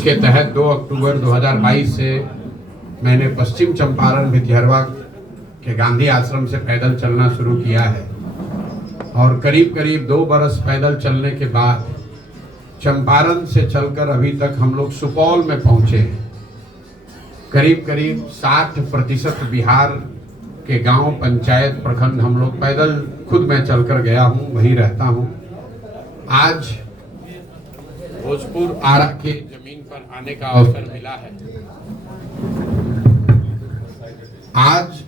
के तहत 2 अक्टूबर 2022 से मैंने पश्चिम चंपारण भितिहरवा के गांधी आश्रम से पैदल चलना शुरू किया है और करीब करीब 2 बरस पैदल चलने के बाद चंपारण से चलकर अभी तक हम लोग सुपौल में पहुंचे हैं। करीब करीब 60% बिहार के गांव, पंचायत, प्रखंड हम लोग पैदल, खुद मैं चलकर गया हूं, वहीं रहता हूं। आज भोजपुर आरा के जमीन पर आने का अवसर मिला है। आज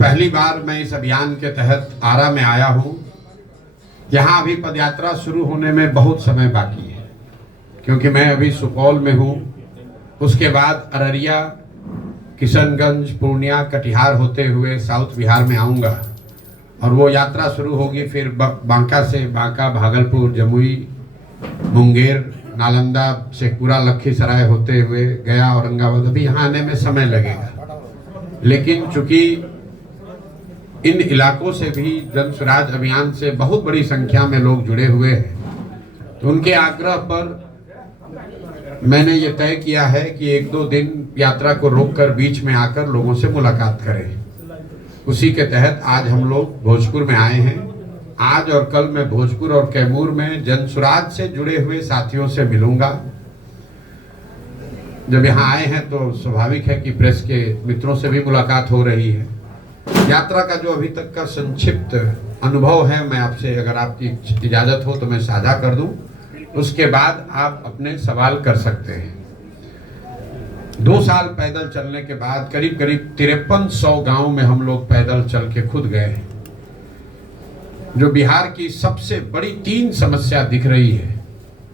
पहली बार मैं इस अभियान के तहत आरा में आया हूं। यहाँ अभी पदयात्रा शुरू होने में बहुत समय बाकी है, क्योंकि मैं अभी सुपौल में हूं। उसके बाद अररिया, किशनगंज, पूर्णिया, कटिहार होते हुए साउथ बिहार में आऊँगा और वो यात्रा शुरू होगी। फिर बांका से बांका, भागलपुर, जमुई, मुंगेर, नालंदा, शेखपुरा, लखीसराय होते हुए गया, औरंगाबाद। अभी यहाँ आने में समय लगेगा, लेकिन चूंकि इन इलाकों से भी जन स्वराज अभियान से बहुत बड़ी संख्या में लोग जुड़े हुए हैं, तो उनके आग्रह पर मैंने ये तय किया है कि 1-2 दिन यात्रा को रोककर बीच में आकर लोगों से मुलाकात करें। उसी के तहत आज हम लोग भोजपुर में आए हैं। आज और कल मैं भोजपुर और कैमूर में जन स्वराज से जुड़े हुए साथियों से मिलूंगा। जब यहाँ आए हैं तो स्वाभाविक है कि प्रेस के मित्रों से भी मुलाकात हो रही है। यात्रा का जो अभी तक का संक्षिप्त अनुभव है, मैं आपसे, अगर आपकी इजाजत हो तो मैं साझा कर दूं। उसके बाद आप अपने सवाल कर सकते हैं। 2 साल पैदल चलने के बाद करीब करीब 5300 गांव में हम लोग पैदल चल के खुद गए हैं। जो बिहार की सबसे बड़ी 3 समस्या दिख रही है।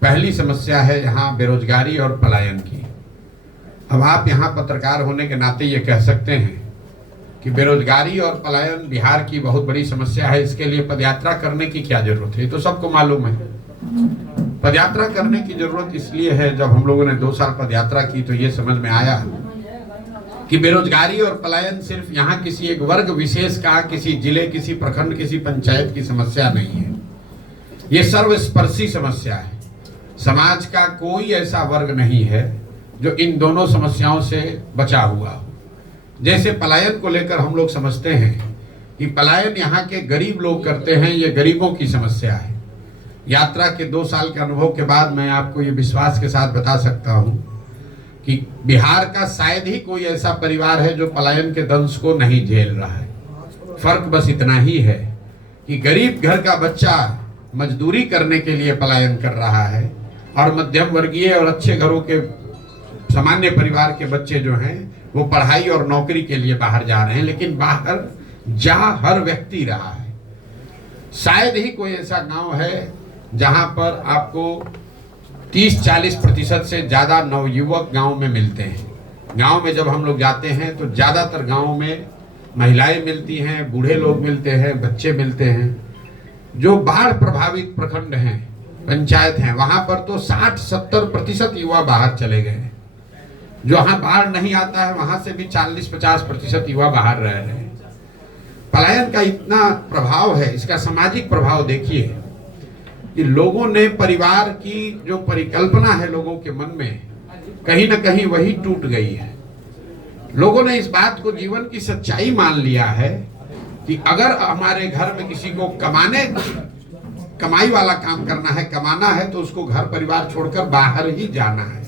पहली समस्या है यहाँ बेरोजगारी और पलायन की। अब आप यहाँ पत्रकार होने के नाते ये कह सकते हैं कि बेरोजगारी और पलायन बिहार की बहुत बड़ी समस्या है, इसके लिए पदयात्रा करने की क्या जरूरत है? ये तो सबको मालूम है। पदयात्रा करने की जरूरत इसलिए है, जब हम लोगों ने 2 साल पदयात्रा की तो ये समझ में आया कि बेरोजगारी और पलायन सिर्फ यहाँ किसी एक वर्ग विशेष का, किसी जिले, किसी प्रखंड, किसी पंचायत की समस्या नहीं है। ये सर्वस्पर्शी समस्या है। समाज का कोई ऐसा वर्ग नहीं है जो इन दोनों समस्याओं से बचा हुआ हो। जैसे पलायन को लेकर हम लोग समझते हैं कि पलायन यहाँ के गरीब लोग करते हैं, ये गरीबों की समस्या है। यात्रा के 2 साल के अनुभव के बाद मैं आपको ये विश्वास के साथ बता सकता हूँ कि बिहार का शायद ही कोई ऐसा परिवार है जो पलायन के दंश को नहीं झेल रहा है। फर्क बस इतना ही है कि गरीब घर का बच्चा मजदूरी करने के लिए पलायन कर रहा है और मध्यम वर्गीय और अच्छे घरों के सामान्य परिवार के बच्चे जो हैं वो पढ़ाई और नौकरी के लिए बाहर जा रहे हैं। लेकिन बाहर जा हर व्यक्ति रहा है। शायद ही कोई ऐसा गांव है जहां पर आपको 30-40% से ज्यादा नवयुवक गांव में मिलते हैं। गांव में जब हम लोग जाते हैं तो ज्यादातर गांव में महिलाएं मिलती हैं, बूढ़े लोग मिलते हैं, बच्चे मिलते हैं। जो बाढ़ प्रभावित प्रखंड हैं, पंचायत हैं, वहां पर तो 60-70% युवा बाहर चले गए हैं। जहां बाढ़ नहीं आता है वहां से भी 40-50% युवा बाहर रह रहे हैं। पलायन का इतना प्रभाव है, इसका सामाजिक प्रभाव देखिए कि लोगों ने परिवार की जो परिकल्पना है लोगों के मन में, कहीं ना कहीं वही टूट गई है। लोगों ने इस बात को जीवन की सच्चाई मान लिया है कि अगर हमारे घर में किसी को कमाई वाला काम करना है, कमाना है, तो उसको घर परिवार छोड़कर बाहर ही जाना है।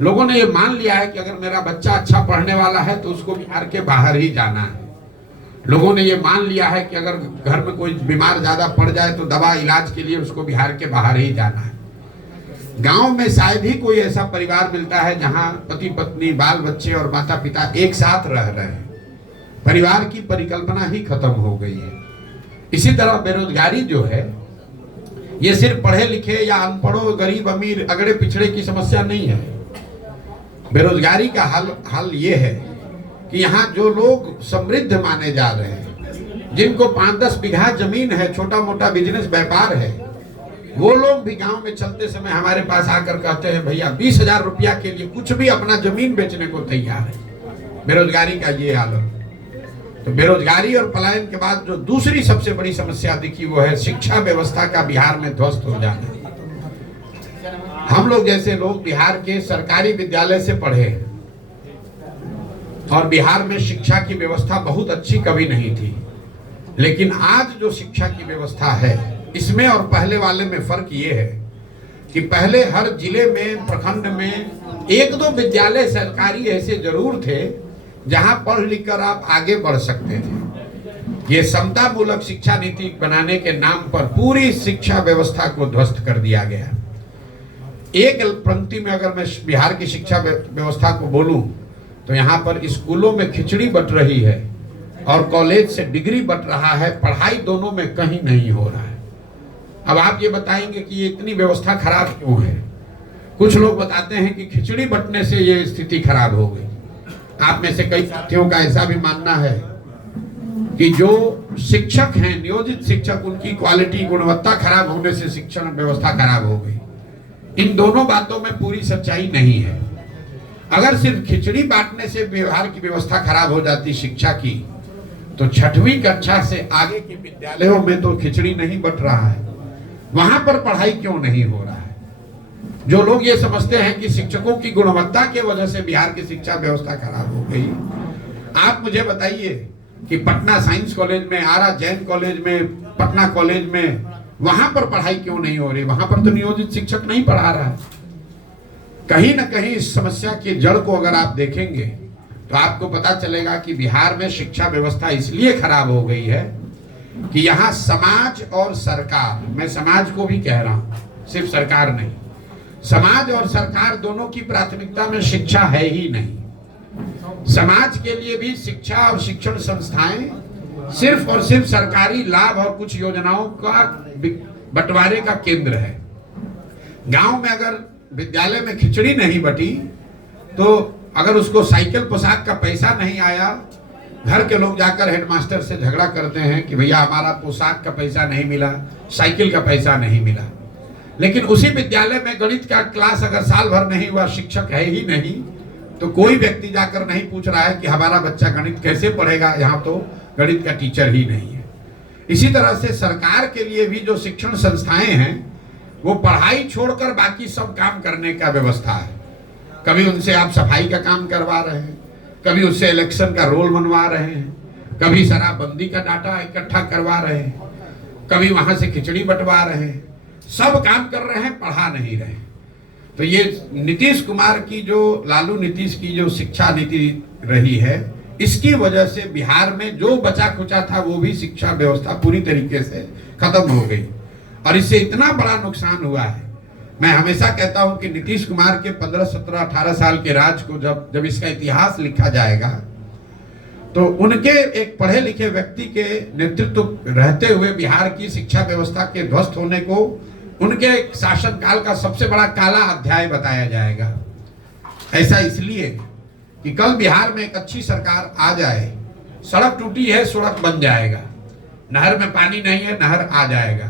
लोगों ने ये मान लिया है कि अगर मेरा बच्चा अच्छा पढ़ने वाला है तो उसको बिहार के बाहर ही जाना है। लोगों ने ये मान लिया है कि अगर घर में कोई बीमार ज्यादा पड़ जाए तो दवा इलाज के लिए उसको बिहार के बाहर ही जाना है। गांव में शायद ही कोई ऐसा परिवार मिलता है जहां पति पत्नी, बाल बच्चे और माता पिता एक साथ रह रहे हैं। परिवार की परिकल्पना ही खत्म हो गई है। इसी तरह बेरोजगारी जो है, ये सिर्फ पढ़े लिखे या अनपढ़ों, गरीब अमीर, अगड़े पिछड़े की समस्या नहीं है। बेरोजगारी का हल ये है कि यहाँ जो लोग समृद्ध माने जा रहे हैं, जिनको 5-10 बीघा जमीन है, छोटा मोटा बिजनेस व्यापार है, वो लोग भी गांव में चलते समय हमारे पास आकर कहते हैं भैया 20,000 रुपया के लिए कुछ भी अपना जमीन बेचने को तैयार है। बेरोजगारी का ये आलम। तो बेरोजगारी और पलायन के बाद जो दूसरी सबसे बड़ी समस्या दिखी वो है शिक्षा व्यवस्था का बिहार में ध्वस्त हो जाना। हम लोग जैसे लोग बिहार के सरकारी विद्यालय से पढ़े हैं और बिहार में शिक्षा की व्यवस्था बहुत अच्छी कभी नहीं थी, लेकिन आज जो शिक्षा की व्यवस्था है इसमें और पहले वाले में फर्क ये है कि पहले हर जिले में, प्रखंड में एक दो विद्यालय सरकारी ऐसे जरूर थे जहां पढ़ लिख कर आप आगे बढ़ सकते थे। ये समता मूलक शिक्षा नीति बनाने के नाम पर पूरी शिक्षा व्यवस्था को ध्वस्त कर दिया गया। एक पंक्ति में अगर मैं बिहार की शिक्षा व्यवस्था को बोलूं तो यहाँ पर स्कूलों में खिचड़ी बंट रही है और कॉलेज से डिग्री बंट रहा है, पढ़ाई दोनों में कहीं नहीं हो रहा है। अब आप ये बताएंगे कि ये इतनी व्यवस्था खराब क्यों है? कुछ लोग बताते हैं कि खिचड़ी बंटने से ये स्थिति खराब हो गई। आप में से कई साथियों का ऐसा भी मानना है कि जो शिक्षक हैं, नियोजित शिक्षक, उनकी क्वालिटी, गुणवत्ता खराब होने से शिक्षण व्यवस्था खराब हो गई। इन दोनों बातों में पूरी सच्चाई नहीं है। अगर सिर्फ खिचड़ी बांटने से बिहार की व्यवस्था खराब हो जाती शिक्षा की, तो 6वीं कक्षा से आगे के विद्यालयों में तो खिचड़ी नहीं बंट रहा है, वहां पर पढ़ाई क्यों नहीं हो रहा है? जो लोग ये समझते हैं कि शिक्षकों की गुणवत्ता के वजह से बिहार की शिक्षा व्यवस्था खराब हो गई, आप मुझे बताइए कि पटना साइंस कॉलेज में, आरा जैन कॉलेज में, पटना कॉलेज में, वहां पर पढ़ाई क्यों नहीं हो रही? वहां पर तो नियोजित शिक्षक नहीं पढ़ा रहा है। कहीं ना कहीं इस समस्या की जड़ को अगर आप देखेंगे तो आपको पता चलेगा कि बिहार में शिक्षा व्यवस्था इसलिए खराब हो गई है कि यहाँ समाज और सरकार, मैं समाज को भी कह रहा हूं, सिर्फ सरकार नहीं, समाज और सरकार दोनों की प्राथमिकता में शिक्षा है ही नहीं। समाज के लिए भी शिक्षा और शिक्षण संस्थाएं सिर्फ और सिर्फ सरकारी लाभ और कुछ योजनाओं का बंटवारे का केंद्र है। गांव में अगर विद्यालय में खिचड़ी नहीं बटी तो अगर उसको साइकिल पोशाक का पैसा नहीं आया, घर के लोग जाकर हेडमास्टर से झगड़ा करते हैं कि भैया हमारा पोशाक का पैसा नहीं मिला, साइकिल का पैसा नहीं मिला। लेकिन उसी विद्यालय में गणित का क्लास अगर साल भर नहीं हुआ, शिक्षक है ही नहीं, तो कोई व्यक्ति जाकर नहीं पूछ रहा है कि हमारा बच्चा गणित कैसे पढ़ेगा, यहाँ तो गणित का टीचर ही नहीं है। इसी तरह से सरकार के लिए भी जो शिक्षण संस्थाएं हैं वो पढ़ाई छोड़कर बाकी सब काम करने का व्यवस्था है। कभी उनसे आप सफाई का काम करवा रहे हैं, कभी उससे इलेक्शन का रोल बनवा रहे हैं, कभी शराबबंदी का डाटा इकट्ठा करवा रहे हैं, कभी वहां से खिचड़ी बंटवा रहे हैं, सब काम कर रहे हैं, पढ़ा नहीं रहे। तो ये नीतीश कुमार की जो, लालू नीतीश की जो शिक्षा नीति रही है, इसकी वजह से बिहार में जो बचा खुचा था वो भी शिक्षा व्यवस्था पूरी तरीके से खत्म हो गई और इससे इतना बड़ा नुकसान हुआ है। मैं हमेशा कहता हूं कि नीतीश कुमार के 15, 17, 18 साल के राज को जब इसका इतिहास लिखा जाएगा तो उनके एक पढ़े लिखे व्यक्ति के नेतृत्व रहते हुए बिहार की शिक्षा व्यवस्था के ध्वस्त होने को उनके शासनकाल का सबसे बड़ा काला अध्याय बताया जाएगा। ऐसा इसलिए कि कल बिहार में एक अच्छी सरकार आ जाए, सड़क टूटी है, सड़क बन जाएगा, नहर में पानी नहीं है, नहर आ जाएगा,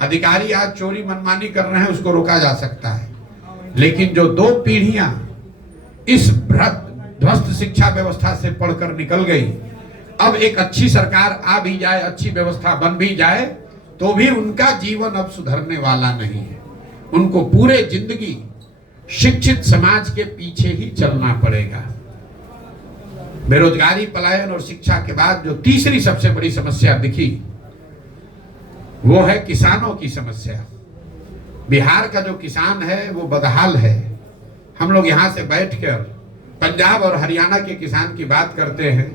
अधिकारी आज चोरी मनमानी कर रहे हैं, उसको रोका जा सकता है। लेकिन जो 2 पीढ़ियां इस ध्वस्त शिक्षा व्यवस्था से पढ़कर निकल गई, अब एक अच्छी सरकार आ भी जाए, अच्छी व्यवस्था बन भी जाए, तो भी उनका जीवन अब सुधरने वाला नहीं है। उनको पूरे जिंदगी शिक्षित समाज के पीछे ही चलना पड़ेगा। बेरोजगारी, पलायन और शिक्षा के बाद जो तीसरी सबसे बड़ी समस्या दिखी वो है किसानों की समस्या। बिहार का जो किसान है वो बदहाल है। हम लोग यहाँ से बैठकर पंजाब और हरियाणा के किसान की बात करते हैं।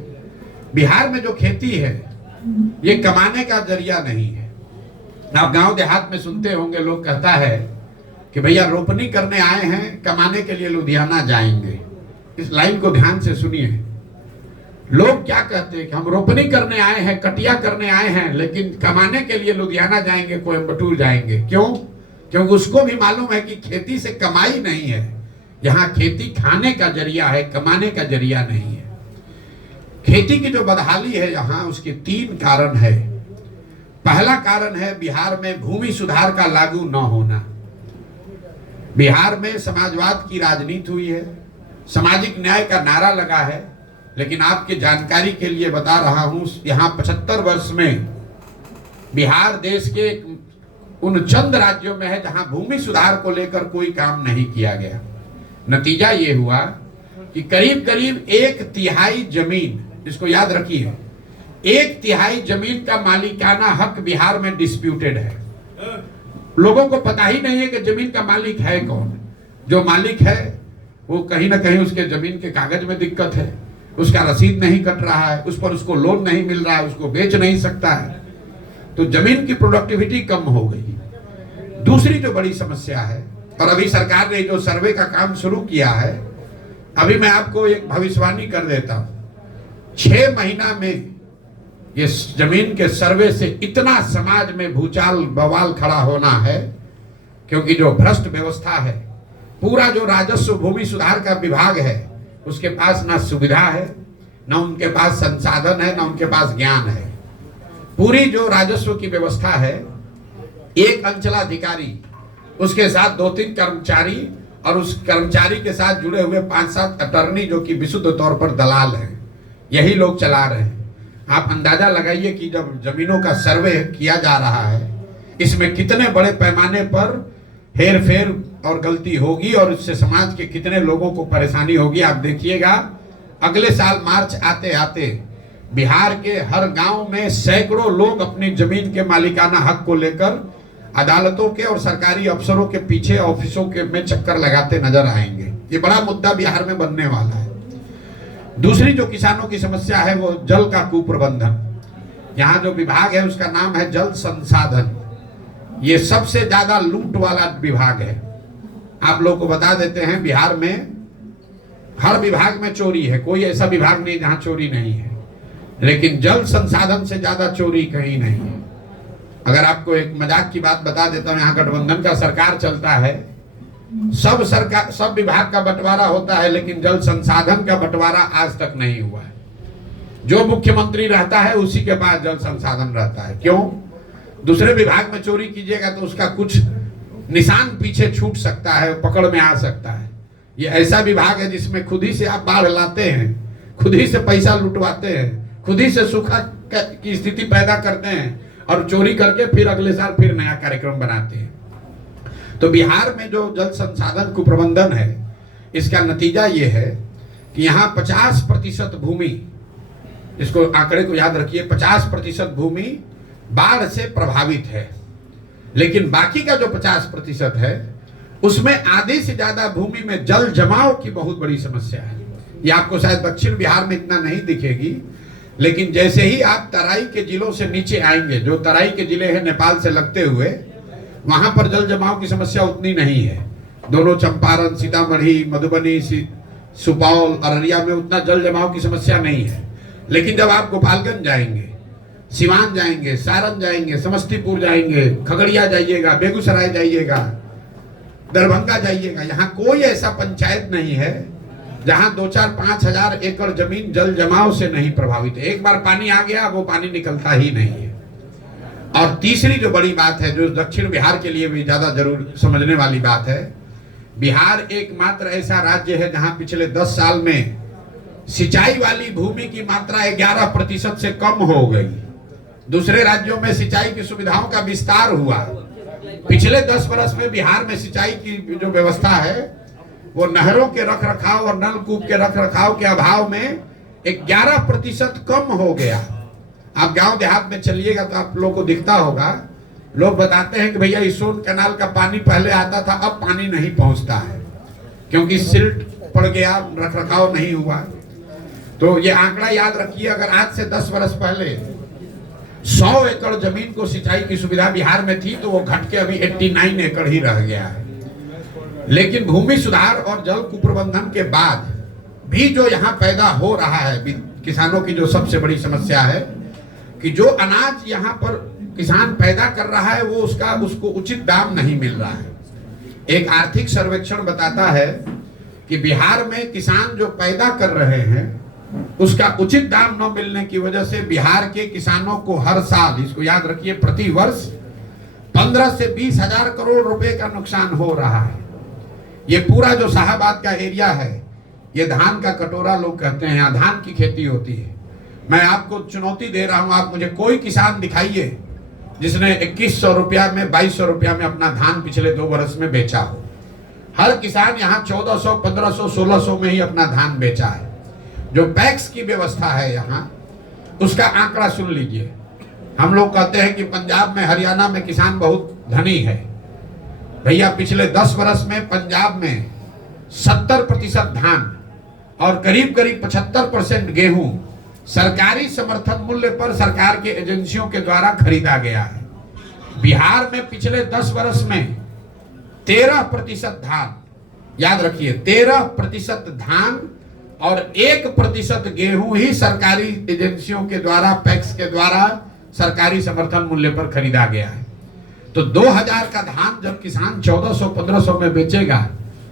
बिहार में जो खेती है ये कमाने का जरिया नहीं है। आप गांव देहात में सुनते होंगे, लोग कहता है कि भैया रोपनी करने आए हैं, कमाने के लिए लुधियाना जाएंगे। इस लाइन को ध्यान से सुनिए। लोग क्या कहते हैं कि हम रोपनी करने आए हैं, कटिया करने आए हैं, लेकिन कमाने के लिए लुधियाना जाएंगे, कोयम्बटूर जाएंगे। क्यों? क्योंकि उसको भी मालूम है कि खेती से कमाई नहीं है, यहाँ खेती खाने का जरिया है, कमाने का जरिया नहीं है। खेती की जो बदहाली है यहाँ, उसके 3 कारण है। पहला कारण है बिहार में भूमि सुधार का लागू न होना। बिहार में समाजवाद की राजनीति हुई है, सामाजिक न्याय का नारा लगा है, लेकिन आपके जानकारी के लिए बता रहा हूं, यहाँ 75 वर्ष में बिहार देश के उन चंद राज्यों में है जहां भूमि सुधार को लेकर कोई काम नहीं किया गया। नतीजा ये हुआ कि करीब करीब 1/3 जमीन, इसको याद रखिए, 1/3 जमीन का मालिकाना हक बिहार में डिस्प्यूटेड है। लोगों को पता ही नहीं है कि जमीन का मालिक है कौन। जो मालिक है वो कहीं ना कहीं उसके जमीन के कागज में दिक्कत है, उसका रसीद नहीं कट रहा है, उस पर उसको लोन नहीं मिल रहा है, उसको बेच नहीं सकता है, तो जमीन की प्रोडक्टिविटी कम हो गई। दूसरी जो बड़ी समस्या है, और अभी सरकार ने जो सर्वे का काम शुरू किया है, अभी मैं आपको एक भविष्यवाणी कर देता हूं, 6 महीना में ये जमीन के सर्वे से इतना समाज में भूचाल बवाल खड़ा होना है, क्योंकि जो भ्रष्ट व्यवस्था है, पूरा जो राजस्व भूमि सुधार का विभाग है, उसके पास ना सुविधा है, ना उनके पास संसाधन है, ना उनके पास ज्ञान है। पूरी जो राजस्व की व्यवस्था है, एक अंचलाधिकारी, उसके साथ 2-3 कर्मचारी, और उस कर्मचारी के साथ जुड़े हुए 5-7 अटर्नी जो कि विशुद्ध तौर पर दलाल हैं, यही लोग चला रहे हैं। आप अंदाजा लगाइए कि जब जमीनों का सर्वे किया जा रहा है, इसमें कितने बड़े पैमाने पर हेर फेर और गलती होगी, और इससे समाज के कितने लोगों को परेशानी होगी। आप देखिएगा, अगले साल मार्च आते आते बिहार के हर गांव में सैकड़ों लोग अपनी जमीन के मालिकाना हक को लेकर अदालतों के और सरकारी अफसरों के पीछे, ऑफिसों के में चक्कर लगाते नजर आएंगे। ये बड़ा मुद्दा बिहार में बनने वाला है। दूसरी जो किसानों की समस्या है वो जल का कुप्रबंधन। यहाँ जो विभाग है उसका नाम है जल संसाधन। ये सबसे ज्यादा लूट वाला विभाग है। आप लोगों को बता देते हैं, बिहार में हर विभाग में चोरी है, कोई ऐसा विभाग नहीं जहां चोरी नहीं है, लेकिन जल संसाधन से ज्यादा चोरी कहीं नहीं है। अगर आपको एक मजाक की बात बता देता हूं, यहाँ गठबंधन का सरकार चलता है, सब विभाग का बंटवारा होता है, लेकिन जल संसाधन का बंटवारा आज तक नहीं हुआ है। जो मुख्यमंत्री रहता है उसी के पास जल संसाधन रहता है। क्यों? दूसरे विभाग में चोरी कीजिएगा तो उसका कुछ निशान पीछे छूट सकता है, पकड़ में आ सकता है। ये ऐसा विभाग है जिसमें खुद ही से आप बाढ़ लाते हैं, खुद ही से पैसा लुटवाते हैं, खुद ही से सूखा की स्थिति पैदा करते हैं, और चोरी करके फिर अगले साल फिर नया कार्यक्रम बनाते हैं। तो बिहार में जो जल संसाधन कुप्रबंधन है, इसका नतीजा ये है कि यहाँ 50% भूमि, इसको आंकड़े को याद रखिए, 50% भूमि बाढ़ से प्रभावित है, लेकिन बाकी का जो 50% है उसमें आधे से ज्यादा भूमि में जल जमाव की बहुत बड़ी समस्या है। ये आपको शायद दक्षिण बिहार में इतना नहीं दिखेगी, लेकिन जैसे ही आप तराई के जिलों से नीचे आएंगे, जो तराई के जिले हैं नेपाल से लगते हुए, वहां पर जल जमाव की समस्या उतनी नहीं है। दोनों चंपारण, सीतामढ़ी, मधुबनी, सुपौल, अररिया में उतना जल जमाव की समस्या नहीं है। लेकिन जब आप गोपालगंज जाएंगे, सिवान जाएंगे, सारण जाएंगे, समस्तीपुर जाएंगे, खगड़िया जाइएगा, बेगूसराय जाइएगा, दरभंगा जाइएगा, यहाँ कोई ऐसा पंचायत नहीं है जहां 2-4-5 हजार एकड़ जमीन जल जमाव से नहीं प्रभावित है। एक बार पानी आ गया, वो पानी निकलता ही नहीं है। और तीसरी जो बड़ी बात है, जो दक्षिण बिहार के लिए भी ज्यादा जरूर समझने वाली बात है, बिहार एकमात्र ऐसा राज्य है जहां पिछले 10 साल में सिंचाई वाली भूमि की मात्रा 11% से कम हो गई। दूसरे राज्यों में सिंचाई की सुविधाओं का विस्तार हुआ। पिछले 10 वर्ष में बिहार में सिंचाई की जो व्यवस्था है, वो नहरों के रखरखाव और नलकूप के रखरखाव के अभाव में 11% कम हो गया। आप गांव देहात में चलिएगा तो आप लोगों को दिखता होगा, लोग बताते हैं कि भैया इसोन कैनाल का पानी पहले आता था, अब पानी नहीं पहुंचता है, क्योंकि सिल्ट पड़ गया, रखरखाव नहीं हुआ। तो ये आंकड़ा याद रखिए, अगर आज से 10 वर्ष पहले 100 एकड़ जमीन को सिंचाई की सुविधा बिहार में थी, तो वो घट के अभी 89 एकड़ ही रह गया है। लेकिन भूमि सुधार और जल कुप्रबंधन के बाद भी जो यहाँ पैदा हो रहा है, किसानों की जो सबसे बड़ी समस्या है कि जो अनाज यहाँ पर किसान पैदा कर रहा है, वो उसको उचित दाम नहीं मिल रहा है। एक आर्थिक सर्वेक्षण बताता है कि बिहार में किसान जो पैदा कर रहे हैं, उसका उचित दाम न मिलने की वजह से बिहार के किसानों को हर साल, इसको याद रखिए, प्रति वर्ष 15 से 20 हजार करोड़ रुपए का नुकसान हो रहा है। ये पूरा जो शाहबाद का एरिया है, ये धान का कटोरा लोग कहते हैं, यहाँ धान की खेती होती है। मैं आपको चुनौती दे रहा हूं, आप मुझे कोई किसान दिखाइए जिसने 2100 रुपया में 2200 रुपया में अपना धान पिछले 2 वर्ष में बेचा हो। हर किसान यहाँ 1400, 1500, 1600 में ही अपना धान बेचा है। जो पैक्स की व्यवस्था है यहाँ, उसका आंकड़ा सुन लीजिए। हम लोग कहते हैं कि पंजाब में, हरियाणा में किसान बहुत धनी है। भैया पिछले 10 वर्ष में पंजाब में 70% धान और करीब करीब 75% गेहूं सरकारी समर्थन मूल्य पर सरकार के एजेंसियों के द्वारा खरीदा गया है। बिहार में पिछले 10 वर्ष में 13% धान, याद रखिए 13% धान और 1% गेहूं ही सरकारी एजेंसियों के द्वारा, पैक्स के द्वारा सरकारी समर्थन मूल्य पर खरीदा गया है। तो 2000 का धान जब किसान 1400, 1500 में बेचेगा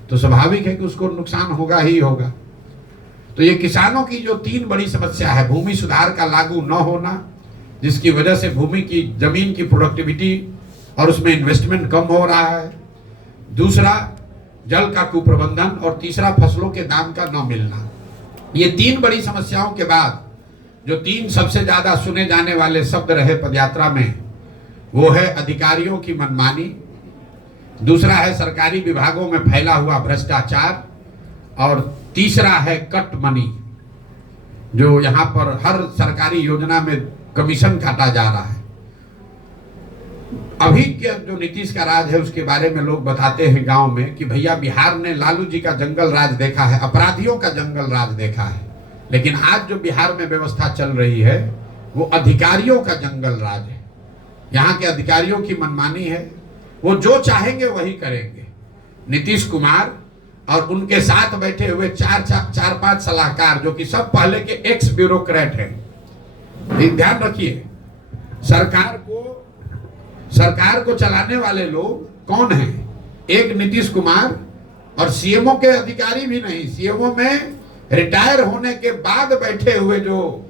तो स्वाभाविक है कि उसको नुकसान होगा ही होगा। तो ये किसानों की जो 3 बड़ी समस्या है, भूमि सुधार का लागू न होना, जिसकी वजह से भूमि की, जमीन की प्रोडक्टिविटी और उसमें इन्वेस्टमेंट कम हो रहा है। दूसरा जल का कुप्रबंधन और तीसरा फसलों के दाम का न मिलना। ये 3 बड़ी समस्याओं के बाद जो 3 सबसे ज्यादा सुने जाने वाले शब्द रहे पदयात्रा में, वो है अधिकारियों की मनमानी, दूसरा है सरकारी विभागों में फैला हुआ भ्रष्टाचार और तीसरा है कट मनी, जो यहाँ पर हर सरकारी योजना में कमीशन काटा जा रहा है। अभी के जो नीतीश का राज है उसके बारे में लोग बताते हैं गांव में कि भैया बिहार ने लालू जी का जंगल राज देखा है, अपराधियों का जंगल राज देखा है, लेकिन आज जो बिहार में व्यवस्था चल रही है वो अधिकारियों का जंगल राज है। यहाँ के अधिकारियों की मनमानी है, वो जो चाहेंगे वही करेंगे। नीतीश कुमार और उनके साथ बैठे हुए 4-5 सलाहकार, जो कि सब पहले के एक्स ब्यूरोक्रेट हैं। ध्यान रखिए, सरकार को चलाने वाले लोग कौन हैं? एक नीतीश कुमार, और सीएमओ के अधिकारी भी नहीं, सीएमओ में रिटायर होने के बाद बैठे हुए जो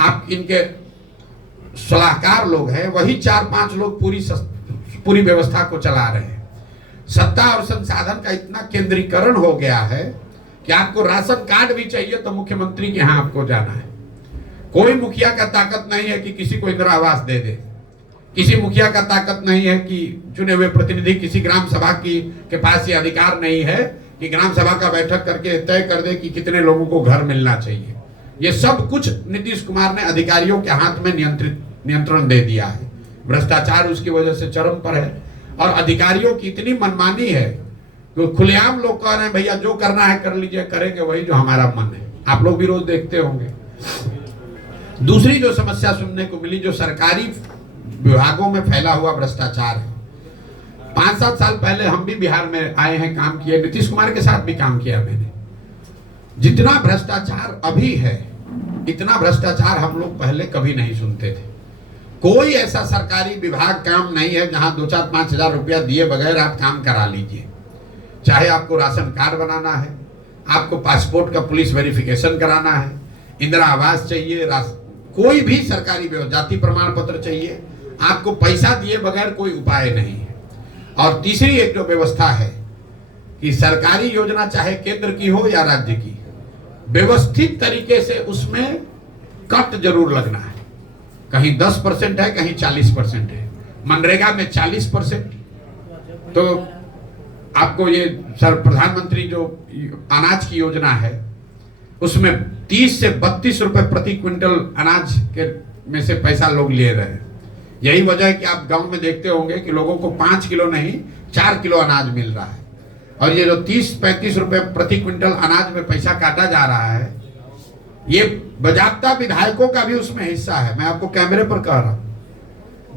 आप इनके सलाहकार लोग हैं, वही 4-5 लोग पूरी व्यवस्था को चला रहे हैं। सत्ता और संसाधन का इतना केंद्रीकरण हो गया है कि आपको राशन कार्ड भी चाहिए तो मुख्यमंत्री के यहाँ आपको जाना है। कोई मुखिया का ताकत नहीं है कि किसी को इंदिरा आवास दे दे, किसी मुखिया का ताकत नहीं है कि चुने हुए प्रतिनिधि, किसी ग्राम सभा के पास ये अधिकार नहीं है कि ग्राम सभा का बैठक करके तय कर दे कि कितने लोगों को घर मिलना चाहिए। ये सब कुछ नीतीश कुमार ने अधिकारियों के हाथ में नियंत्रण दे दिया है। भ्रष्टाचार उसकी वजह से चरम पर है और अधिकारियों की इतनी मनमानी है कि खुलेआम लोग कह रहे हैं भैया जो करना है कर लीजिए, करेंगे वही जो हमारा मन है। आप लोग भी रोज देखते होंगे। दूसरी जो समस्या सुनने को मिली, जो सरकारी विभागों में फैला हुआ भ्रष्टाचार है। 5-7 साल पहले हम भी बिहार में आए हैं, काम किए, नीतीश कुमार के साथ भी काम किया मैंने। जितना भ्रष्टाचार अभी है, इतना भ्रष्टाचार हम लोग पहले कभी नहीं सुनते थे। कोई ऐसा सरकारी विभाग काम नहीं है जहां 2-4-5 हजार रुपया दिए बगैर आप काम करा लीजिए। चाहे आपको राशन कार्ड बनाना है, आपको पासपोर्ट का पुलिस वेरिफिकेशन कराना है, इंदिरा आवास चाहिए, कोई भी सरकारी व्यवस्था, जाति प्रमाण पत्र चाहिए, आपको पैसा दिए बगैर कोई उपाय नहीं है। और तीसरी एक जो व्यवस्था है कि सरकारी योजना चाहे केंद्र की हो या राज्य की, व्यवस्थित तरीके से उसमें कट जरूर लगना है। कहीं 10% है, कहीं 40% है। मनरेगा में 40%, तो आपको ये प्रधानमंत्री जो अनाज की योजना है उसमें 30 से 32 रुपए प्रति क्विंटल अनाज के में से पैसा लोग ले रहे हैं। यही वजह है कि आप गांव में देखते होंगे कि लोगों को 5 किलो नहीं 4 किलो अनाज मिल रहा है। और ये जो 30-35 रुपए प्रति क्विंटल अनाज में पैसा काटा जा रहा है, ये बजाबता विधायकों का भी उसमें हिस्सा है। मैं आपको कैमरे पर कह रहा हूं,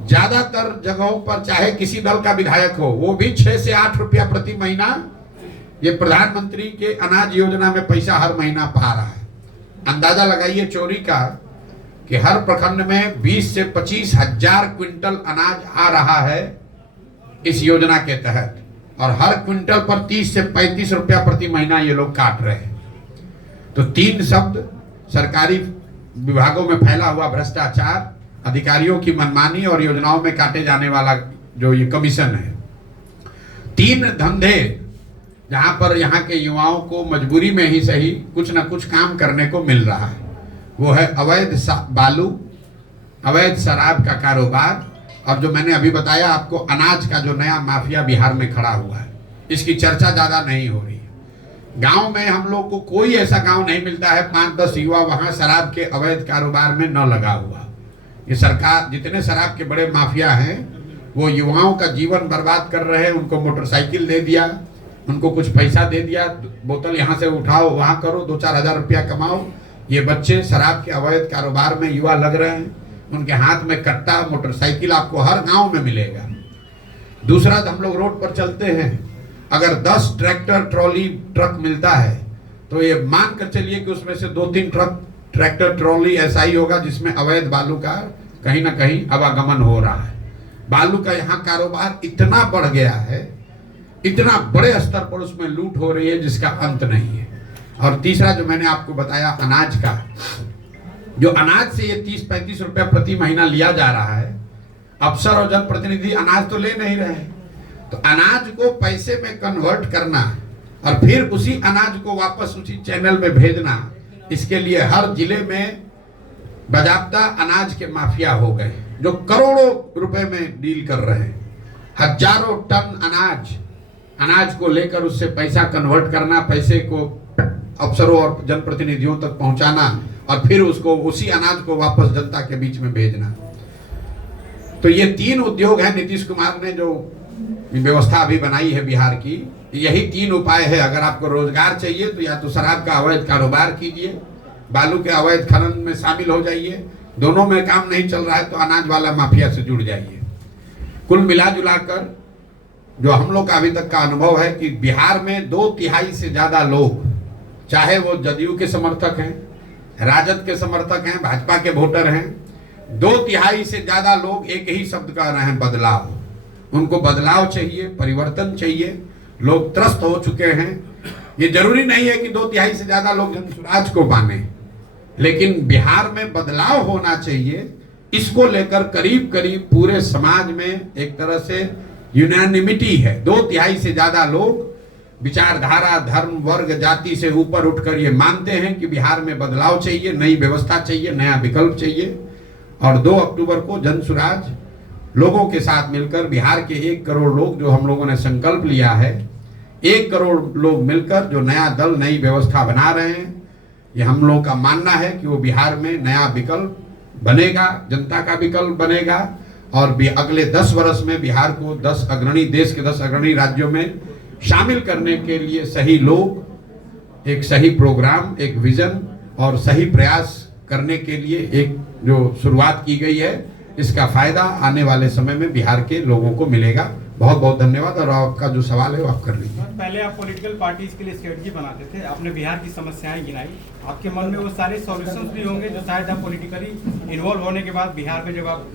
ज्यादातर जगहों पर चाहे किसी दल का विधायक हो, वो भी 6 से 8 रुपया प्रति महीना ये प्रधानमंत्री के अनाज योजना में पैसा हर महीना पा रहा है। अंदाजा लगाइए चोरी का कि हर प्रखंड में 20 से 25 हजार क्विंटल अनाज आ रहा है इस योजना के तहत, और हर क्विंटल पर 30 से 35 रुपया प्रति महीना ये लोग काट रहे हैं। तो 3 शब्द, सरकारी विभागों में फैला हुआ भ्रष्टाचार, अधिकारियों की मनमानी और योजनाओं में काटे जाने वाला जो ये कमीशन है। 3 धंधे जहां पर यहाँ के युवाओं को मजबूरी में ही सही कुछ न कुछ काम करने को मिल रहा है। वो है अवैध बालू, अवैध शराब का कारोबार और जो मैंने अभी बताया आपको, अनाज का जो नया माफिया बिहार में खड़ा हुआ है, इसकी चर्चा ज्यादा नहीं हो रही है। गांव में हम लोग को कोई ऐसा गांव नहीं मिलता है 5-10 युवा वहां शराब के अवैध कारोबार में न लगा हुआ। ये सरकार, जितने शराब के बड़े माफिया हैं वो युवाओं का जीवन बर्बाद कर रहे हैं। उनको मोटरसाइकिल दे दिया, उनको कुछ पैसा दे दिया, बोतल यहाँ से उठाओ, वहां करो, 2-4 हजार रुपया कमाओ। ये बच्चे शराब के अवैध कारोबार में युवा लग रहे हैं। उनके हाथ में कट्टा, मोटरसाइकिल आपको हर गांव में मिलेगा। दूसरा, हम लोग रोड पर चलते हैं, अगर 10 ट्रैक्टर ट्रॉली ट्रक मिलता है तो ये मान कर चलिए कि उसमें से 2-3 ट्रक ट्रैक्टर ट्रॉली ऐसा ही होगा जिसमें अवैध बालू का कहीं ना कहीं आवागमन हो रहा है। बालू का यहाँ कारोबार इतना बढ़ गया है, इतना बड़े स्तर पर उसमें लूट हो रही है जिसका अंत नहीं है। और तीसरा जो मैंने आपको बताया अनाज का, जो अनाज से ये 30-35 रुपया प्रति महीना लिया जा रहा है, अफसर और जनप्रतिनिधि अनाज तो ले नहीं रहे। तो अनाज को पैसे में कन्वर्ट करना और फिर उसी अनाज को वापस उसी चैनल में भेजना, इसके लिए हर जिले में बाजाब्ता अनाज के माफिया हो गए जो करोड़ों रुपए में डील कर रहे हैं। हजारों टन अनाज को लेकर उससे पैसा कन्वर्ट करना, पैसे को अफसरों और जनप्रतिनिधियों तक पहुंचाना और फिर उसको उसी अनाज को वापस जनता के बीच में भेजना। तो ये 3 उद्योग हैं नीतीश कुमार ने जो व्यवस्था अभी बनाई है बिहार की। यही 3 उपाय है। अगर आपको रोजगार चाहिए तो या तो शराब का अवैध कारोबार कीजिए, बालू के अवैध खनन में शामिल हो जाइए, दोनों में काम नहीं चल रहा है तो अनाज वाला माफिया से जुड़ जाइए। कुल मिला जुलाकर जो हम लोग का अभी तक का अनुभव है कि बिहार में 2/3 से ज्यादा लोग, चाहे वो जदयू के समर्थक हैं, राजद के समर्थक हैं, भाजपा के वोटर हैं, 2/3 से ज्यादा लोग एक ही शब्द कह रहे हैं, बदलाव। उनको बदलाव चाहिए, परिवर्तन चाहिए। लोग त्रस्त हो चुके हैं। ये जरूरी नहीं है कि 2/3 से ज्यादा लोग जनसुराज को माने, लेकिन बिहार में बदलाव होना चाहिए। इसको लेकर करीब करीब पूरे समाज में एक तरह से यूनानिमिटी है। 2/3 से ज्यादा लोग विचारधारा, धर्म, वर्ग, जाति से ऊपर उठकर ये मानते हैं कि बिहार में बदलाव चाहिए, नई व्यवस्था चाहिए, नया विकल्प चाहिए। और 2 अक्टूबर को जनसुराज लोगों के साथ मिलकर, बिहार के 1 करोड़ लोग जो हम लोगों ने संकल्प लिया है, 1 करोड़ लोग मिलकर जो नया दल, नई व्यवस्था बना रहे हैं, ये हम लोगों का मानना है कि वो बिहार में नया विकल्प बनेगा, जनता का विकल्प बनेगा। और अगले 10 वर्ष में बिहार को देश के 10 अग्रणी राज्यों में शामिल करने के लिए सही लोग, एक सही प्रोग्राम, एक विजन और सही प्रयास करने के लिए एक जो शुरुआत की गई है, इसका फायदा आने वाले समय में बिहार के लोगों को मिलेगा। बहुत बहुत धन्यवाद। और आपका जो सवाल है वो आप कर लीजिए। पहले आप पॉलिटिकल पार्टीज के लिए स्ट्रेटजी बनाते थे, आपने बिहार की समस्याएं गिनाई, आपके मन में वो सारे सॉल्यूशंस भी होंगे जो शायद आप पॉलिटिकली इन्वॉल्व होने के बाद बिहार में जब आप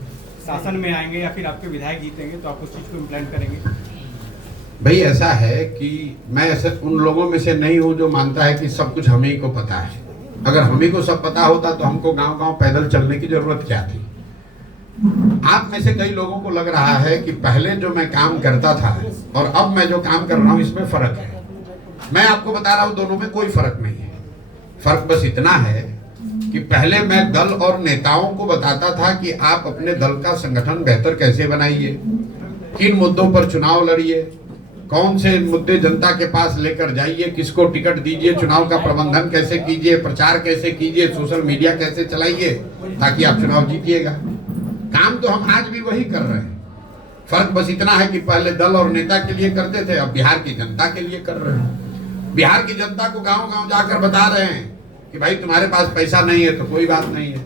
शासन में आएंगे या फिर आपके विधायक जीतेंगे तो आप उस चीज़ को इम्प्लीमेंट करेंगे। भाई ऐसा है कि मैं ऐसे उन लोगों में से नहीं हूँ जो मानता है कि सब कुछ हम ही को पता है। अगर हम ही को सब पता होता तो हमको गांव-गांव पैदल चलने की जरूरत क्या थी। आप में से कई लोगों को लग रहा है कि पहले जो मैं काम करता था और अब मैं जो काम कर रहा हूँ इसमें फर्क है। मैं आपको बता रहा हूँ दोनों में कोई फर्क नहीं है। फर्क बस इतना है कि पहले मैं दल और नेताओं को बताता था कि आप अपने दल का संगठन बेहतर कैसे बनाइए, किन मुद्दों पर चुनाव लड़िए, कौन से मुद्दे जनता के पास लेकर जाइए, किसको टिकट दीजिए, चुनाव का प्रबंधन कैसे कीजिए, प्रचार कैसे कीजिए, सोशल मीडिया कैसे चलाइए ताकि आप चुनाव जीतिएगा। काम तो हम आज भी वही कर रहे हैं। फर्क बस इतना है कि पहले दल और नेता के लिए करते थे, अब बिहार की जनता के लिए कर रहे हैं। बिहार की जनता को गांव-गांव जाकर बता रहे हैं कि भाई तुम्हारे पास पैसा नहीं है तो कोई बात नहीं है,